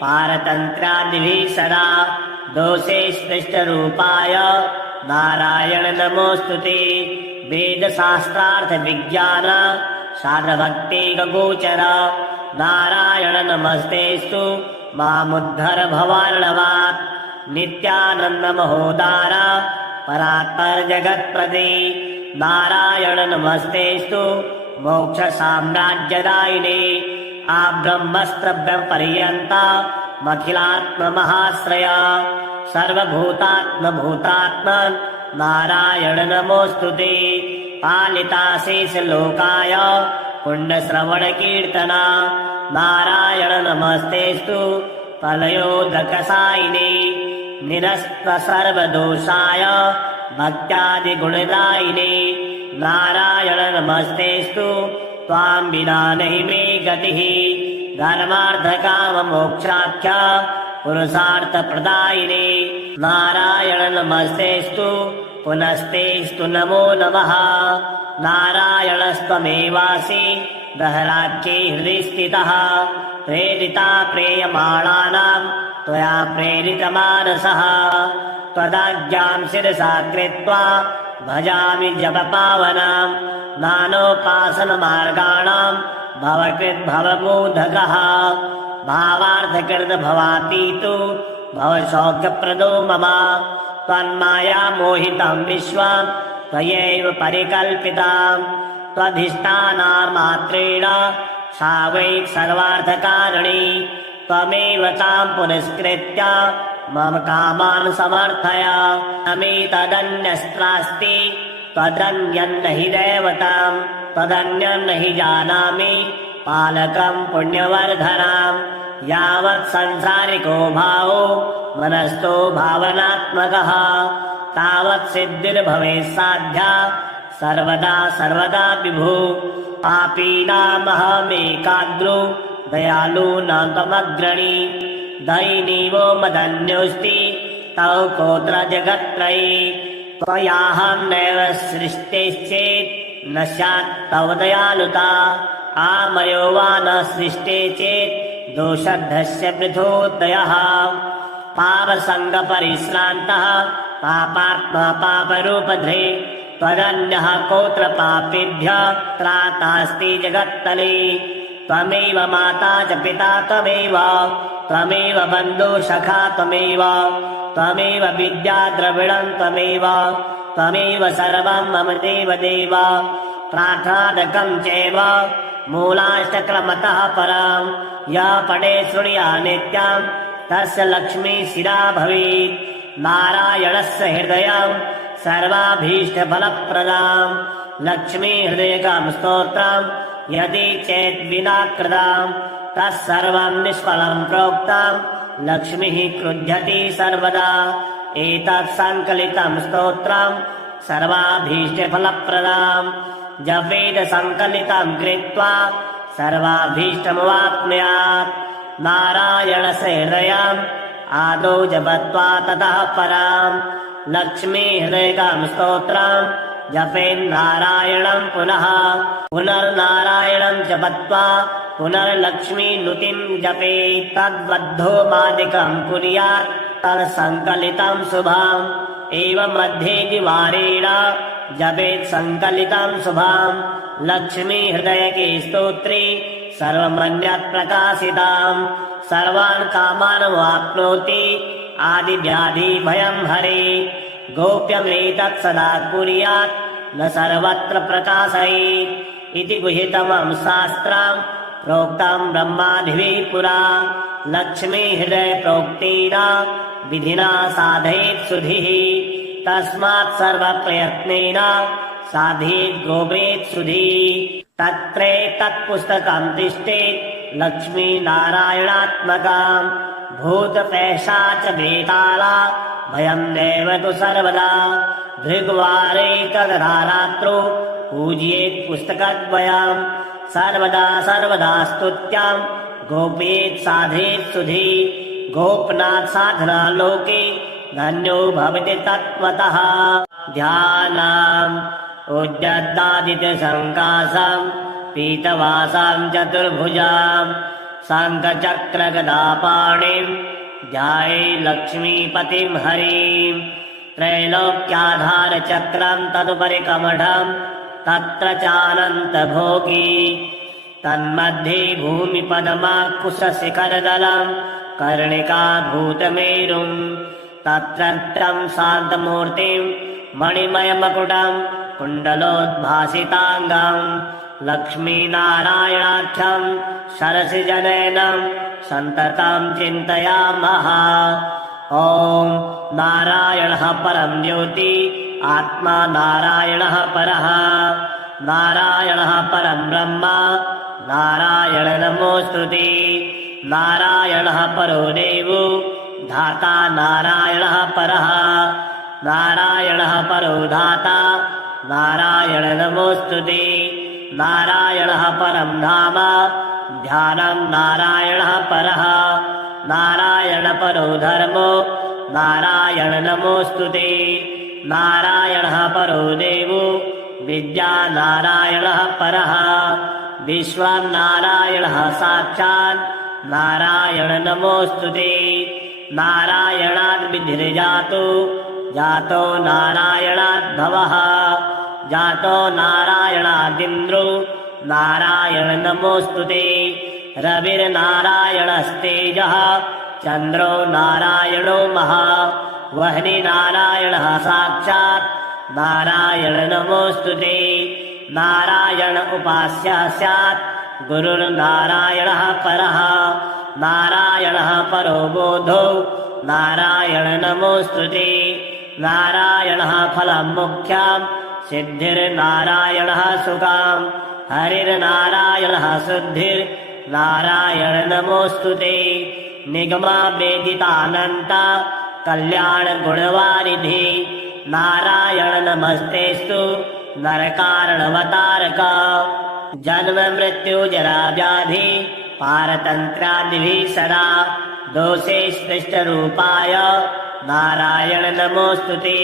पारतन्त्रादिभिः सदा दोषे स्पृष्टरूपाय नारायण नमोऽस्तुते वेदशास्त्रार्थ विज्ञान शास्त्रभक्तिगोचर नारायण नमस्तेस्तु मामुद्धर भवार्णवात् नित्यानन्द महोदार परात्पर जगत्प्रदे नारायण नमस्तेस्तु मोक्ष साम्राज्यदायिने आब्रह्मस्त्रब्रह्मपर्यन्ता मखिलात्ममहाश्रया सर्वभूतात्मभूतात्मन् नारायण नमोऽस्तुते पालिता शेषलोकाय पुण्यश्रवणकीर्तना नारायण नमस्तेस्तु प्रलयोदकसायिने निरस्त सर्वदोषाय भक्त्यादिगुणदायिने नारायण नमस्तेस्तु त्वां विना नहि मे गतिः धर्मार्थकाममोक्षाख्या पुरुषार्थप्रदायिने नारायण नमस्तेस्तु पुनस्तेस्तु नमो नमः नारायणस्त्वमेवासि दहराख्ये हृदि स्थितः प्रेरिता प्रेयमाणानां त्वया प्रेरितमानसः त्वदाज्ञां शिरसा कृत्वा भजामि जपपावनां नानोपासनमार्गाणां भवकृद्भवमोदकः भावार्थकृत भवातीतो भवसौख्यप्रदो मम त्वन्माया मोहितं विश्वं त्वयैव परिकल्पितां त्वधिष्ठानामात्रेण सा वै सर्वार्थकारिणी त्वमेव तां पुरस्कृत्य मम कामान् समर्थय अमेतदन्यस्त्रास्ति त्वदन्यन्न हि दैवतां त्वदन्यन्न हि जानामि पालकं पुण्यवर्धनां यावत् संसारिको भावो मनस्थो भावनात्मकः तावत् सिद्धिर्भवेत् साध्या सर्वदा सर्वदा विभो पापीनामहमेकाग्रो दयालूनां त्वमग्रणी दैनीवो मदन्योऽस्ति तौ कोत्र जगत्त्रयी त्वयाहं नैव सृष्टेश्चेत् न स्यात् तव दयालुता आमयो वा न सृष्टे चेत् दोषद्धस्य पृथोदयः पापसङ्गपरिश्रान्तः पापात्मा पापरूपधृ त्वदन्यः कोत्र पापेभ्यः त्रातास्ति जगत्तले त्वमेव माता च पिता त्वमेव त्वमेव बन्धु सखा त्वमेव त्वमेव विद्या द्रविणं त्वमेव त्वमेव सर्वं मम देव देव प्रार्थनादकं चैव मूलाष्टक्रमतः परं यः पठे शृणुया नित्यं तस्य लक्ष्मी शिरा भवेत् नारायणस्य हृदयं सर्वाभीष्टफलप्रदां लक्ष्मी हृदयकं स्तोत्रं यदि चेत् विना कृतं तत्सर्वं निष्फलं प्रोक्तं लक्ष्मीः क्रुध्यति सर्वदा एतत् सङ्कलितं स्तोत्रं सर्वाभीष्टफलप्रदाम् जपेद सङ्कलितम् कृत्वा सर्वाभीष्टमवाप्नुयात् नारायणस्य आदौ जपत्वा ततः पराम् लक्ष्मी हृदयकाम् स्तोत्रम् जपेन्नारायणम् पुनः पुनर्नारायणम् जपत्वा पुनर्लक्ष्मी नुतिम् जपेत् तद्बद्धो मादिकम् कुर्यात् तत्सङ्कलितम् शुभाम् एवम् मध्ये द्विवारेण जपेत् सङ्कलितम् शुभाम् लक्ष्मी हृदयके स्तोत्रे सर्वमन्यत् प्रकाशिताम् सर्वान् कामान् वाप्नोति आदिव्याधि भयम् हरे गोप्यमेतत् सदा कुर्यात् न सर्वत्र प्रकाशयेत् इति गुहितमम् शास्त्रम् प्रोक्तम् ब्रह्मादिभिः पुरा लक्ष्मी हृदय प्रोक्तेन विधिना साधयेत् सुधिः तस्मात् सर्वप्रयत्नेन साधयेत् गोपेत् सुधिः तत्पुस्तकम् तिष्ठेत् लक्ष्मी नारायणात्मकाम् भूतपैशाच वेताला भयम् नैव तु सर्वदा भृग्वारे तदरात्रो पूजयेत् पुस्तकद्वयम् सर्वदा स्तुत्याम् गोपेत् साधयेत् सुधी गोपनाथ साधना लोके धन्यो भवति तत्त्वतः ध्यानाम् उद्यद्दादित्य सङ्कासम् पीतवासाम् चतुर्भुजाम् शङ्खचक्रगदापाणिम् ध्याये लक्ष्मीपतिम् हरिम् त्रैलोक्याधारचक्रम् तदुपरि कमठम् तत्र चानन्तभोगी तन्मध्ये भूमिपदमाकुशशिखरदलम् कर्णिकाभूतमेरुम् तत्रत्रम् शान्तमूर्तिम् मणिमयमकुटम् कुण्डलोद्भासिताङ्गम् लक्ष्मीनारायणाख्यम् सरसिजनयनम् सन्ततम् चिन्तयामः ॐ नारायणः परम् ज्योति आत्मा नारायणः परः नारायणः परम् ब्रह्म नारायण नमोऽस्तुते नारायणः परो देवो धाता नारायणः परः नारायणः परो धाता नारायण नमोऽस्तुते नारायणः परम् धाम ध्यानम् नारायणः परः नारायण परो धर्मो नारायण नमोऽस्तुते नारायणः परो देवो विद्या नारायणः परः विश्वम् नारायणः साक्षात् नारायण नमोऽस्तुते नारायणाद् विधिर्जातो जातो नारायणाद् भवः जातो नारायणादिन्द्रो नारायण नमोऽस्तुते रविर्नारायणस्तेजः चन्द्रो नारायणो महा वह्नि नारायणः साक्षात् नारायण नमोऽस्तुते नारायण उपास्यः स्यात् गुरुर्नारायणः परः नारायणः परो बोधो नारायण नमोऽस्तुते नारायणः फलम् मुख्यम् सिद्धिर्नारायणः सुखाम् हरिर्नारायणः शुद्धिर्नारायण नमोऽस्तुते निगमा वेदितानन्त कल्याणगुणवारिधि नारायण नमस्तेस्तु नरकारणवतारक जन्म मृत्यु जरा व्याधि पारतन्त्रादिभिः सदा दोषे स्पृष्टरूपाय नारायण नमोऽस्तुते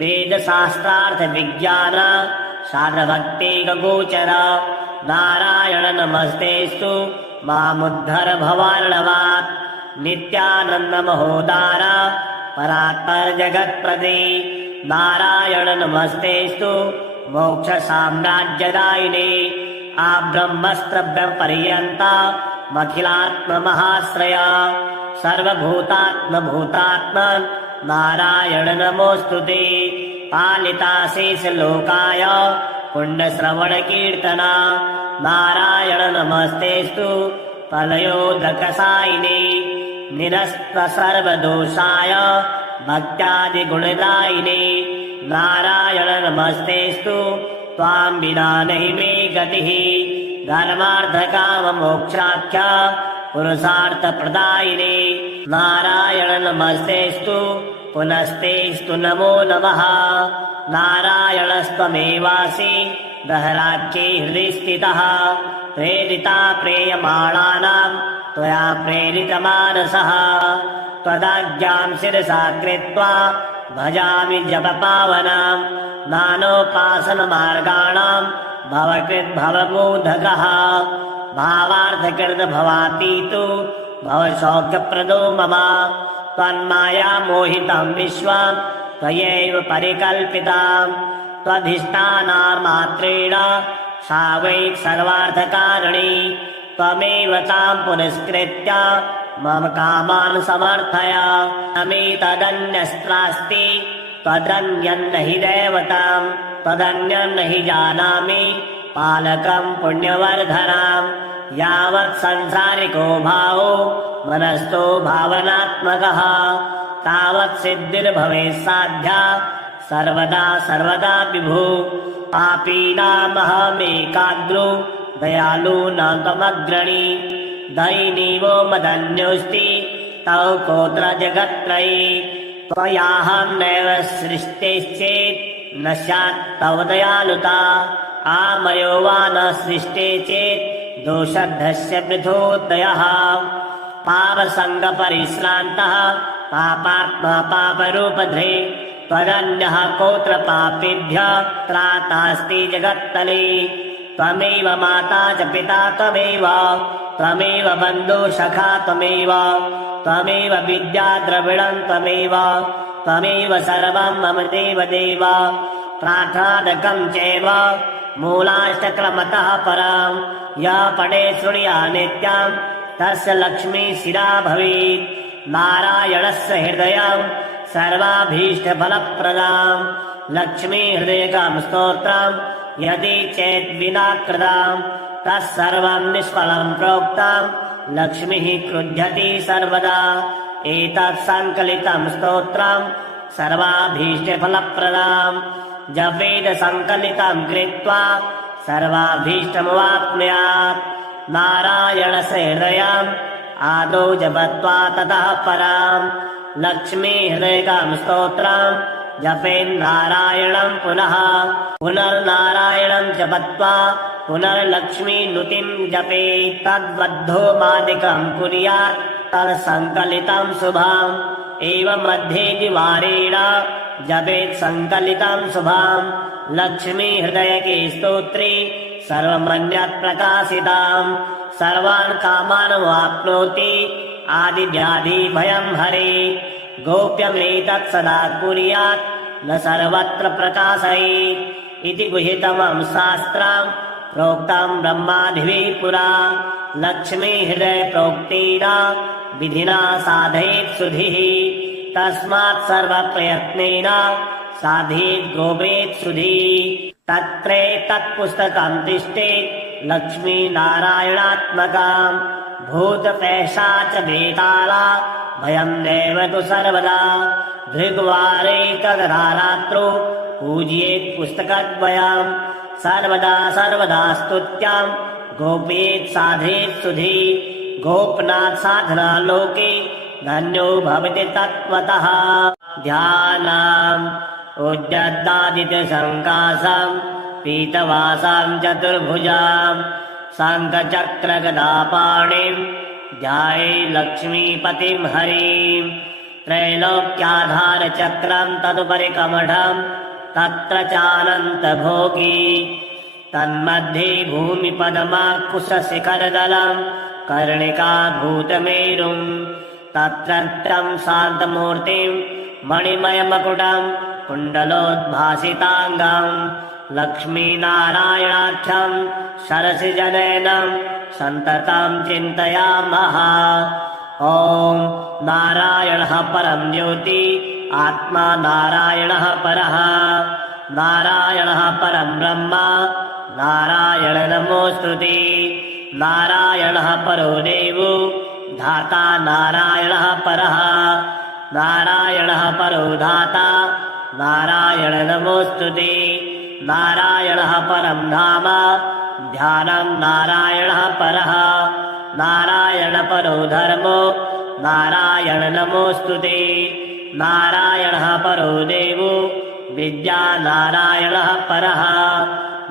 वेदशास्त्रार्थ विज्ञान साधभक्तिगोचर नारायण नमस्तेस्तु मामुद्धर भवार्णवात् नित्यानन्दमहोदार परात्पर जगत्प्रदे नारायण नमस्तेस्तु मोक्षसाम्राज्यदायिने आब्रह्मस्त्रव्यपर्यन्ता मखिलात्ममहाश्रया सर्वभूतात्मभूतात्मन् नारायण नमोऽस्तुते पालिताशेषलोकाय पुण्यश्रवणकीर्तना नारायण नमस्तेस्तु प्रलयोदकसायिने निरस्त सर्वदोषाय भक्त्यादिगुणदायिने नारायण नमस्तेस्तु त्वाम् विना नहि मे गतिः धर्मार्थकाममोक्षाख्या पुरुषार्थप्रदायिने नारायण नमस्तेस्तु पुनस्तेस्तु नमो नमः। नारायणस्त्वमेवासि दहराख्ये हृदि स्थितः। प्रेरिता प्रेयमाणानां त्वया प्रेरितमानसः। त्वदाज्ञां शिरसा कृत्वा भजामि जपपावनां। नानोपासनमार्गाणां भवकृद्भवमोदकः। भावार्थकृत भवातीतो भवसौख्यप्रदो मम। त्वन्माया मोहितं विश्वं त्वयैव परिकल्पितां। त्वधिष्ठानान्मात्रेण सा वै सर्वार्थकारिणी। त्वमेव तां पुरस्कृत्य मम कामान् समर्थय। अमेतदन्यस्त्रास्ति त्वदन्यन्न हि दैवताम्। त्वदन्यन्न हि जानामि पालकं पुण्यवर्धनाम्। यावत् संसारिको भावो मनस्थो भावनात्मकः तावत् सिद्धिर्भवेत् साध्या सर्वदा सर्वदा विभो। पापीनामहमेकाग्रो दयालूनां त्वमग्रणी। दैनीवो मदन्योऽस्ति तव कोत्र जगत्त्रयी। त्वयाहं नैव सृष्टेश्चेत् न स्यात् तव दयालुता। आमयो वा न सृष्टे चेत् दोषद्धस्य पृथोदयः। पापसङ्गपरिश्रान्तः पापात्मा पापरूपधृ। त्वदन्यः कोत्र पापेभ्यः त्रातास्ति जगत्तले। त्वमेव माता च पिता त्वमेव। त्वमेव बन्धु सखा त्वमेव। त्वमेव विद्या द्रविणं त्वमेव। त्वमेव सर्वं मम देवदेव। प्रार्थनादकं चैव मूलाष्टक्रमतः परं। यः पठे शृणुया नित्यं तस्य लक्ष्मी शिरा भवेत्। नारायणस्य हृदयं सर्वाभीष्टफलप्रदां। लक्ष्मी हृदयकं स्तोत्रं यदि चेत् विना कृतं तत्सर्वं निष्फलं प्रोक्तं। लक्ष्मीः क्रुध्यति सर्वदा। एतत् सङ्कलितं स्तोत्रं सर्वाभीष्टफलप्रदां। जपेद सङ्कलितं कृत्वा सर्वाभीष्टमवाप्नुयात्। नारायणस्य हृदयम् आदौ जपत्वा ततः परं। लक्ष्मी हृदयकं स्तोत्रं जपेन्नारायणं पुनः। पुनर्नारायणं जपत्वा पुनर्लक्ष्मी नुतिं जपेत्। तद्बद्धो मादिकं कुर्यात् तत्सङ्कलितं शुभम्। एवं मध्ये द्विवारेण जपेत् सङ्कलितं शुभम्। लक्ष्मी हृदयके स्तोत्रे सर्वमन्यत् प्रकाशिताम्। सर्वान् कामान् वाप्नोति आदिव्याधि भयं हरे। गोप्यमेतत् सदा कुर्यात् न सर्वत्र प्रकाशयेत् इति गुह्यतमं शास्त्रं प्रोक्तं ब्रह्मादिभिः पुरा। लक्ष्मी हृदय प्रोक्तेन विधिना साधयेत् सुधिः। तस्मात् सर्वप्रयत्नेन साधयेत् गोपेत् सुधिः। तत्रेतत्पुस्तकं तिष्ठेत् लक्ष्मी नारायणात्मकम्। भूतपैशाच वेताला भयं नैव तु सर्वदा। भृग्वारे तदरात्रो पूजयेत् पुस्तकद्वयम्। सर्वदा सर्वदा स्तुत्यां गोपेत् साधयेत् सुधि। गोपनाथ साधना लोके धन्यो भवति तत्त्वतः। ध्यानम् उद्यद्दादित्यसङ्कासं पीतवासां चतुर्भुजां शङ्खचक्रगदापाणिं ध्यायेत् लक्ष्मीपतिं हरिं। त्रैलोक्याधारचक्रं तदुपरि कमठं तत्र चानन्तभोगी। तन्मध्ये भूमिपद्माकुशशिखरदलं कर्णिकाभूतमेरुं। तत्रत्यं शान्तमूर्तिं मणिमयमकुटं कुण्डलोद्भासिताङ्गं। लक्ष्मीनारायणाख्यं सरसिजनयनं सन्ततं चिन्तयामः। ॐ नारायणः परं ज्योति आत्मा नारायणः परः। नारायणः परं ब्रह्म नारायण नमोऽस्तुते। नारायणः परो देवो धाता नारायणः परः। नारायणः परो धाता नारायण नमोऽस्तुते। नारायणः परं धाम ध्यानं नारायणः परः। नारायण परो धर्मो नारायण नमोऽस्तुते। नारायणः परो देवो विद्यानारायणः परः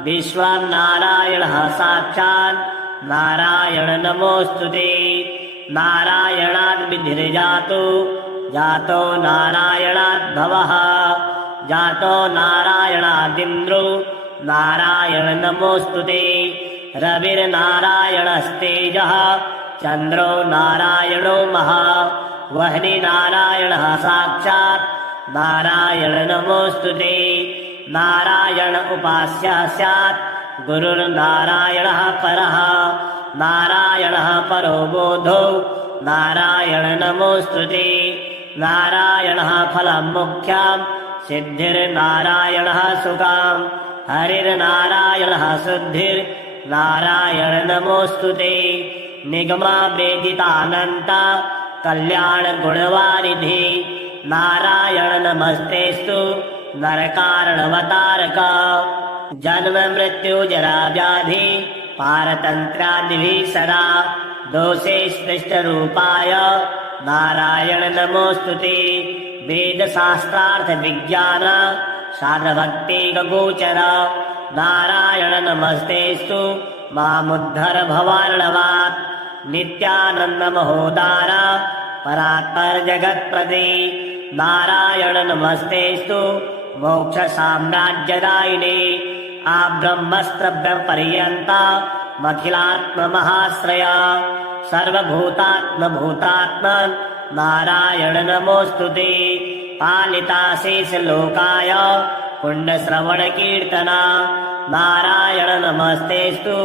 विश्वनारायणः साक्षात् नारायण नमोऽस्तुते नारायणाद् विधिर्जातो जातो नारायणाद् भवः जातो नारायणादिन्द्रो नारायण नमोऽस्तुते रविर्नारायणस्तेजः चन्द्रो नारायणो महा वह्नि नारायणः साक्षात् नारायण नमोऽस्तुते नारायण उपास्यः स्यात् गुरुर्नारायणः परः नारायणः परो बोधो नारायण नमोऽस्तुते नारायणः फलं मुख्यम् सिद्धिर्नारायणः सुखाम् हरिर्नारायणः शुद्धिर्नारायण नमोऽस्तुते निगमा वेदितानन्ता कल्याण गुणवारिधि नारायण नमस्तेस्तु नरकारणवतारका जन्म मृत्यु जरा व्याधि पारतन्त्रादिभिः सदा दोषे स्पृष्टरूपाय नारायण नमोऽस्तुते वेदशास्त्रार्थ विज्ञान साधभक्तिगोचर नारायण नमस्तेस्तु मामुद्धर भवार्णवात् नित्यानन्द महोदार परात्पर जगत्प्रदे नारायण नमस्तेस्तु मोक्ष साम्राज्यदायिने आब्रह्मस्त्रभ्य पर्यन्ता मखिलात्म महाश्रया सर्वभूतात्मभूतात्मन् नारायण नमोऽस्तुते पालिताशेष लोकाय पुण्यश्रवण कीर्तना नारायण नमस्तेस्तु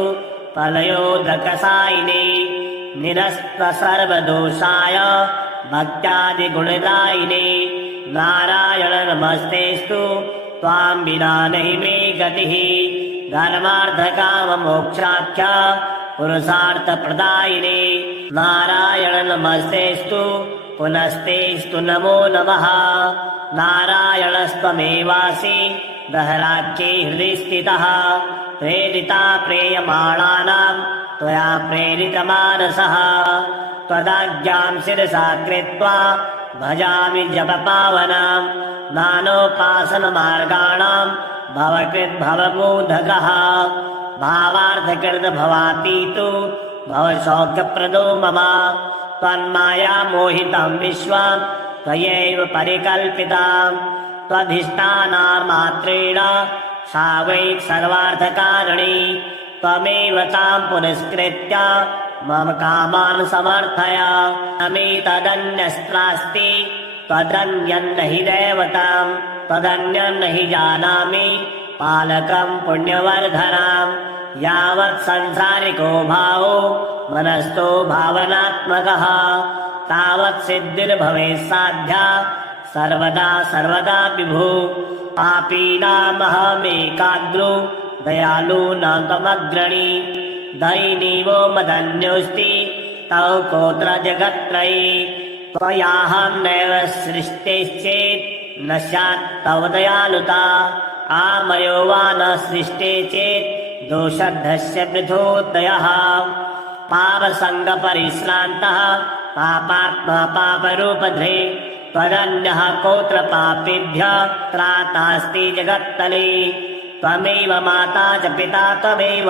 प्रलयोदकसायिने निरस्त सर्वदोषाय भक्त्यादिगुणदायिने नारायण नमस्तेस्तु त्वां विना नहि मे गतिः धर्मार्थकाममोक्षाख्या पुरुषार्थप्रदायिने नारायण नमस्तेस्तु पुनस्तेस्तु नमो नमः नारायणस्त्वमेवासि दहराख्ये हृदि स्थितः प्रेरिता प्रेयमाणानां त्वया प्रेरितमानसः त्वदाज्ञां शिरसा कृत्वा भजामि जपपावनां नानोपासनमार्गाणां भवकृद्भवमोदकः भावार्थकृत भवातीतो भवशौख्यप्रदो मम त्वन्माया मोहितं विश्वं त्वयैव परिकल्पितां त्वधिष्ठानान्मात्रेण सा वै सर्वार्थकारिणी त्वमेव तां पुरस्कृत्य मम कामान् समर्थय अमेतदन्यस्त्रास्ति त्वदन्यन्न हि दैवतां त्वदन्यन्न हि जानामि पालकं पुण्यवर्धनां यावत् संसारिको भावो मनस्थो भावनात्मकः तावत् सिद्धिर्भवेत् साध्या सर्वदा सर्वदा विभो पापीनामहमेकाग्रो दयालूनां त्वमग्रणी दयिनीवो मदन्योऽस्ति तौ कोत्र जगत्त्रयी त्वयाहं नैव सृष्टेश्चेत् न स्यात् तव दयालुता आमयो वा न सृष्टे चेत् दोषद्धस्य पृथोदयः पापसङ्गपरिश्रान्तः पापात्मा पापरूपधृ त्वदन्यः कोत्र पापेभ्यः त्रातास्ति जगत्तले त्वमेव माता च पिता त्वमेव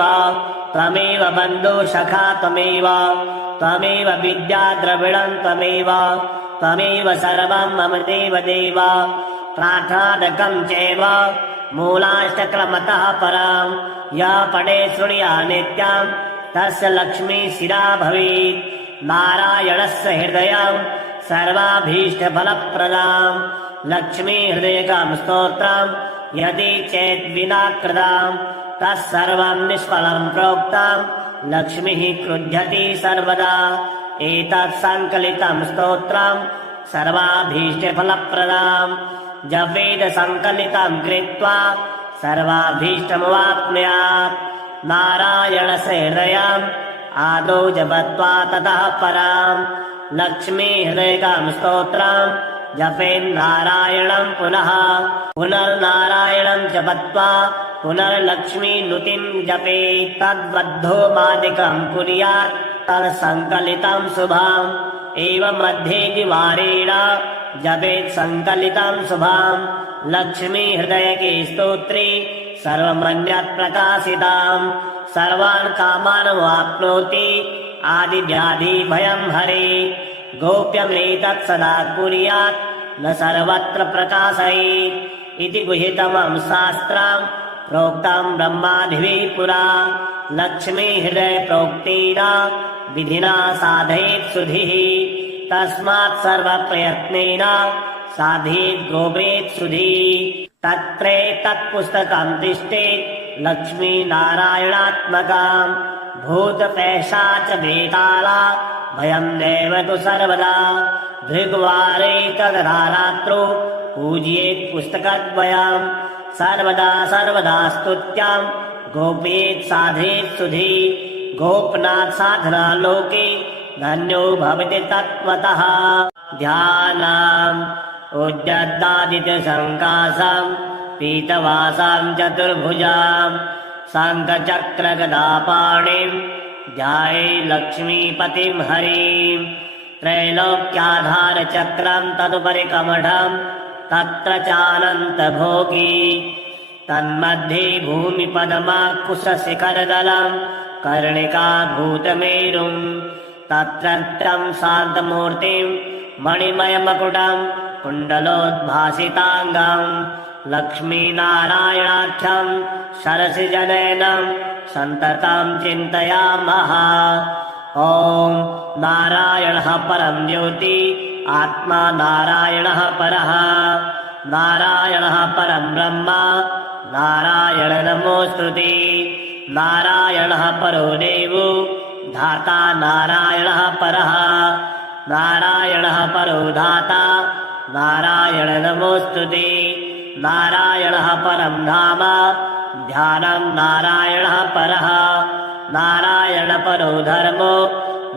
त्वमेव बन्धु सखा त्वमेव त्वमेव विद्या द्रविणं त्वमेव त्वमेव सर्वं मम देव देव प्रार्थनादकं चैव मूलाष्टक्रमतः परं यः पठे शृणुया नित्यं तस्य लक्ष्मी शिरा भवेत् नारायणस्य हृदयं सर्वाभीष्टफलप्रदां लक्ष्मी हृदयकं स्तोत्रं यदि चेत् विना कृतं तत्सर्वं निष्फलं प्रोक्तं लक्ष्मीः क्रुध्यति सर्वदा एतत् सङ्कलितं स्तोत्रं सर्वाभीष्टफलप्रदां जपेद सङ्कलितं कृत्वा सर्वाभीष्टमवाप्नुयात् नारायणस्य हृदयम् आदौ जपत्वा ततः परां लक्ष्मी हृदयकं स्तोत्रं जपेन्नारायणं पुनः पुनर्नारायणं जपत्वा पुनर्लक्ष्मी नुतिं जपेत् तद्बद्धोमादिकं कुर्यात् तत्सङ्कलितं शुभम् एवं मध्ये द्विवारेण जपेत् सङ्कलितां शुभाम् लक्ष्मी हृदयके स्तोत्री सर्वमन्यत् प्रकाशिताम् सर्वान् कामान् वाप्नोति आदिव्याधि भयं हरे गोप्यमेतत् सदा कुर्यात् न सर्वत्र प्रकाशयेत् इति गुह्यतमं शास्त्रम् प्रोक्तं ब्रह्मादिभिः पुरा लक्ष्मी हृदय प्रोक्तेन विधिना साधयेत् सुधिः तस्मात् सर्वप्रयत्नेन साधयेत् गोपेत् सुधिः तत्रेतत्पुस्तकं तिष्ठेत् लक्ष्मी नारायणात्मकम् भूतपैशाच वेताला भयं नैव तु सर्वदा भृग्वारे तदरात्रो पूजयेत् पुस्तकद्वयम् सर्वदा सर्वदा स्तुत्यां गोपेत् साधयेत् सुधी गोपनाथ साधना लोके धन्यो भवति तत्त्वतः ध्यानम् उद्यद्दादित्य संकाशं पीतवासां चतुर्भुजां शङ्खचक्रगदापाणिं ध्याये लक्ष्मीपतिं हरिं त्रैलोक्याधारचक्रं तदुपरि कमठं तत्र चानन्तभोगी तन्मध्ये भूमिपद्माकुशशिखरदलं कर्णिकाभूतमेरुं तत्रत्यं शान्तमूर्तिं मणिमयमकुटं कुण्डलोद्भासिताङ्गं लक्ष्मीनारायणाख्यं सरसिजनयनं सन्ततं चिन्तयामः ॐ नारायणः परं ज्योति आत्मा नारायणः परः नारायणः परं ब्रह्म नारायण नमोऽस्तुते नारायणः परो देवो धाता नारायणः परः नारायणः परो धाता नारायण नमोऽस्तुते नारायणः परं धाम ध्यानं नारायणः परः नारायण परो धर्मो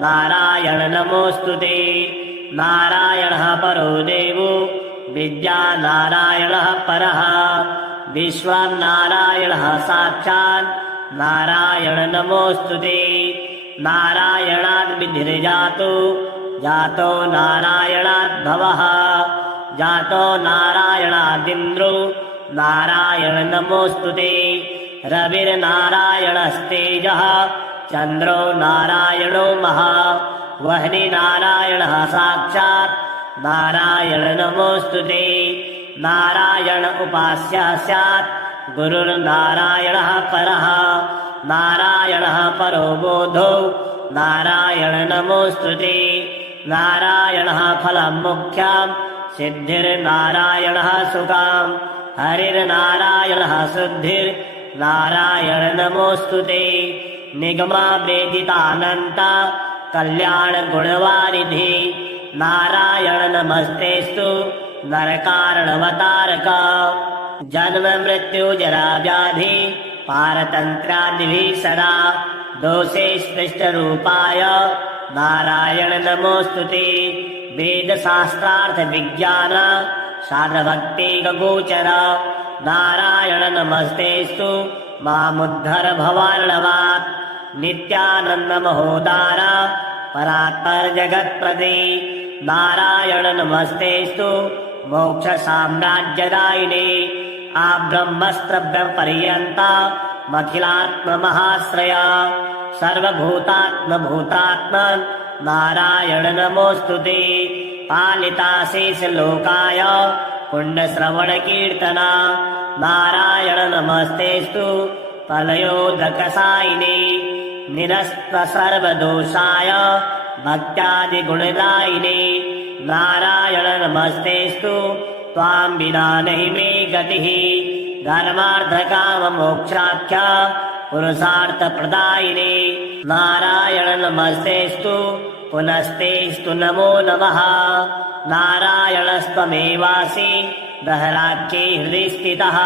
नारायण नमोऽस्तुते नारायणः परो देवो विद्या नारायणः परः विश्वं नारायणः साक्षात् नारायण नमोऽस्तुते नारायणाद् विधिर्जातो जातो नारायणाद् भवः जातो नारायणादिन्द्रो नारायण नमोऽस्तुते रविर्नारायणस्तेजः चन्द्रो नारायणो महा वह्नि नारायणः साक्षात् नारायण नमोऽस्तुते नारायण उपास्यः स्यात् गुरुर्नारायणः परः नारायणः परो बोधो नारायण नमोऽस्तुते नारायणः फलं मुख्यं सिद्धिर्नारायणः सुखं हरिर्नारायणः शुद्धिर्नारायण नमोऽस्तुते निगमा वेदितानन्ता कल्याणगुणवारिधि नारायण नमस्तेस्तु नरकारणवतारक जन्म मृत्यु जरा व्याधि पारतन्त्रादिभिः सदा दोषे स्पृष्टरूपाय नारायण नमोऽस्तुते वेदशास्त्रार्थ विज्ञान साधभक्तिगोचर नारायण नमस्तेस्तु मामुद्धर भवार्णवात् नित्यानन्द महोदार परात्पर जगत्प्रदे नारायण नमस्तेस्तु मोक्ष साम्राज्यदायिने आब्रह्मस्त्रभ्यपर्यन्ता मखिलात्ममहाश्रया सर्वभूतात्मभूतात्मन् नारायण नमोऽस्तुते पालिताशेषलोकाय पुण्यश्रवणकीर्तना नारायण नमस्तेस्तु फलयोदकसायिने निरस्त सर्वदोषाय भक्त्यादिगुणदायिने नारायण नमस्तेस्तु त्वां विना नहि मे गतिः धर्मार्थकाममोक्षाख्या पुरुषार्थप्रदायिने नारायण नमस्तेस्तु पुनस्तेस्तु नमो नमः नारायणस्त्वमेवासि दहराख्ये हृदि स्थितः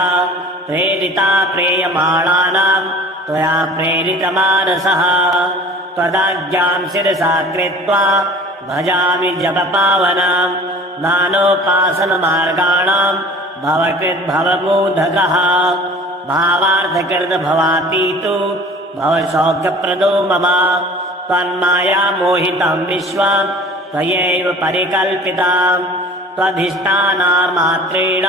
प्रेरिता प्रेयमाणानां त्वया प्रेरितमानसः त्वदाज्ञां शिरसा कृत्वा भजामि जपपावनां नानोपासनमार्गाणां भवकृद्भवमोदकः भावार्थकृत भवातीतो भवसौख्यप्रदो मम त्वन्माया मोहितं विश्वं त्वयैव परिकल्पितां त्वधिष्ठानान्मात्रेण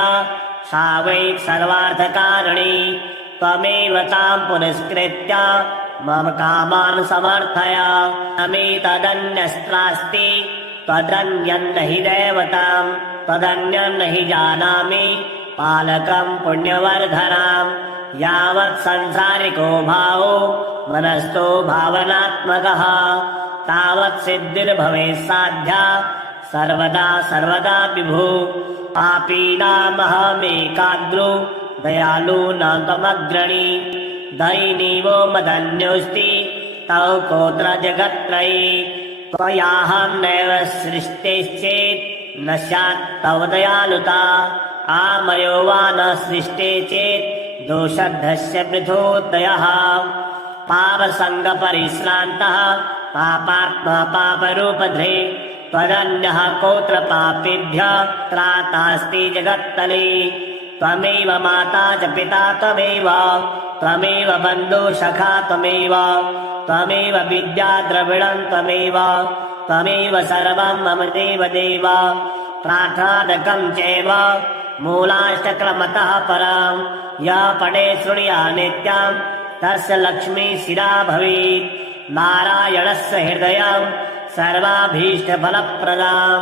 सा वै सर्वार्थकारिणी त्वमेव तां पुरस्कृत्य मम कामान् समर्थय अमेतदन्यस्त्रास्ति त्वदन्यन्न हि दैवताम् त्वदन्यन्न हि जानामि पालकम् पुण्यवर्धनाम् यावत् संसारिको भावो मनस्थो भावनात्मकः तावत् सिद्धिर्भवेत् साध्या सर्वदा सर्वदा विभो पापीनामहमेकाग्रो दयालूनां त्वमग्रणी दयिनीवो मदन्योऽस्ति तव कोत्र जगत्त्रयी त्वयाहं नैव सृष्टेश्चेत् न स्यात् तव दयालुता आमयो वा न सृष्टे चेत् दोषद्धस्य पृथोदयः पापसङ्गपरिश्रान्तः पापात्मा पापरूपधृ त्वदन्यः कोत्र पापेभ्यः त्रातास्ति जगत्तले त्वमेव माता च पिता त्वमेव त्वमेव बन्धु सखा त्वमेव त्वमेव विद्या द्रविणं त्वमेव त्वमेव सर्वं मम देव देव प्रार्थनादकं चैव मूलाष्टक्रमतः परं यः पठे शृणुया नित्यं तस्य लक्ष्मी शिरा भवेत् नारायणस्य हृदयं सर्वाभीष्टफलप्रदां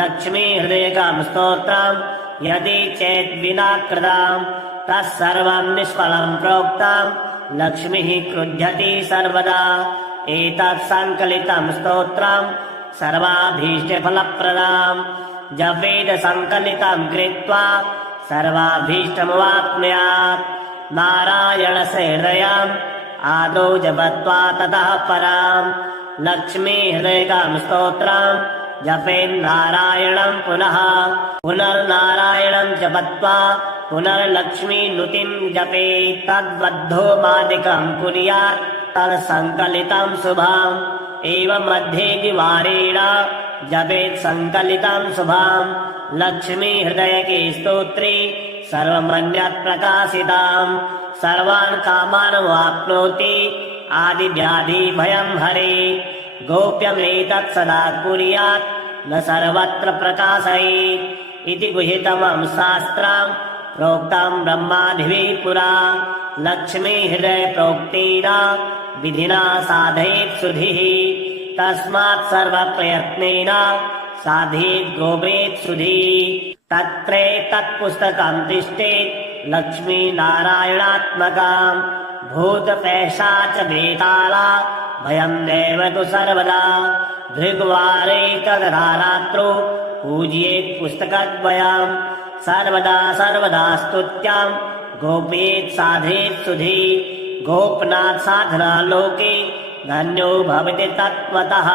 लक्ष्मी हृदयकं स्तोत्रम् यदि चेत् विना कृतं तत्सर्वं निष्फलं प्रोक्तं लक्ष्मीः क्रुध्यति सर्वदा एतत् सङ्कलितं स्तोत्रं सर्वाभीष्टफलप्रदां जपेद सङ्कलितं कृत्वा सर्वाभीष्टमवाप्नुयात् नारायणस्य हृदयम् आदौ जपत्वा ततः परं लक्ष्मी हृदयकं स्तोत्रं जपेन्नारायणं पुनः पुनर्नारायणं जपत्वा पुनर्लक्ष्मी नुतिं जपेत् तद्बद्धो मादिकं कुर्यात् तत्सङ्कलितं शुभम् एवं मध्ये द्विवारेण जपेत् सङ्कलितं शुभम् लक्ष्मी हृदयके स्तोत्रे सर्वमन्यत् प्रकाशिताम् सर्वान् कामान् वाप्नोति आदिव्याधि भयं हरे गोप्यमेतत् सदा कुर्यात् न सर्वत्र प्रकाशयेत् इति गुह्यतमं शास्त्रं प्रोक्तं ब्रह्मादिभिः पुरा लक्ष्मी हृदय प्रोक्तेन विधिना साधयेत् सुधिः तस्मात् सर्वप्रयत्नेन साधयेत् गोप्येत् सुधिः तत्रेतत्पुस्तकं तिष्ठेत् लक्ष्मी नारायणात्मकम् भूतपैशाच वेताला भयं नैव तु सर्वदा भृग्वारे तदा रात्रौ पूजयेत् पुस्तकद्वयम् सर्वदा सर्वदा स्तुत्यां गोपयेत् साधयेत् सुधि गोपनाथ साधना लोके धन्यो भवति तत्त्वतः।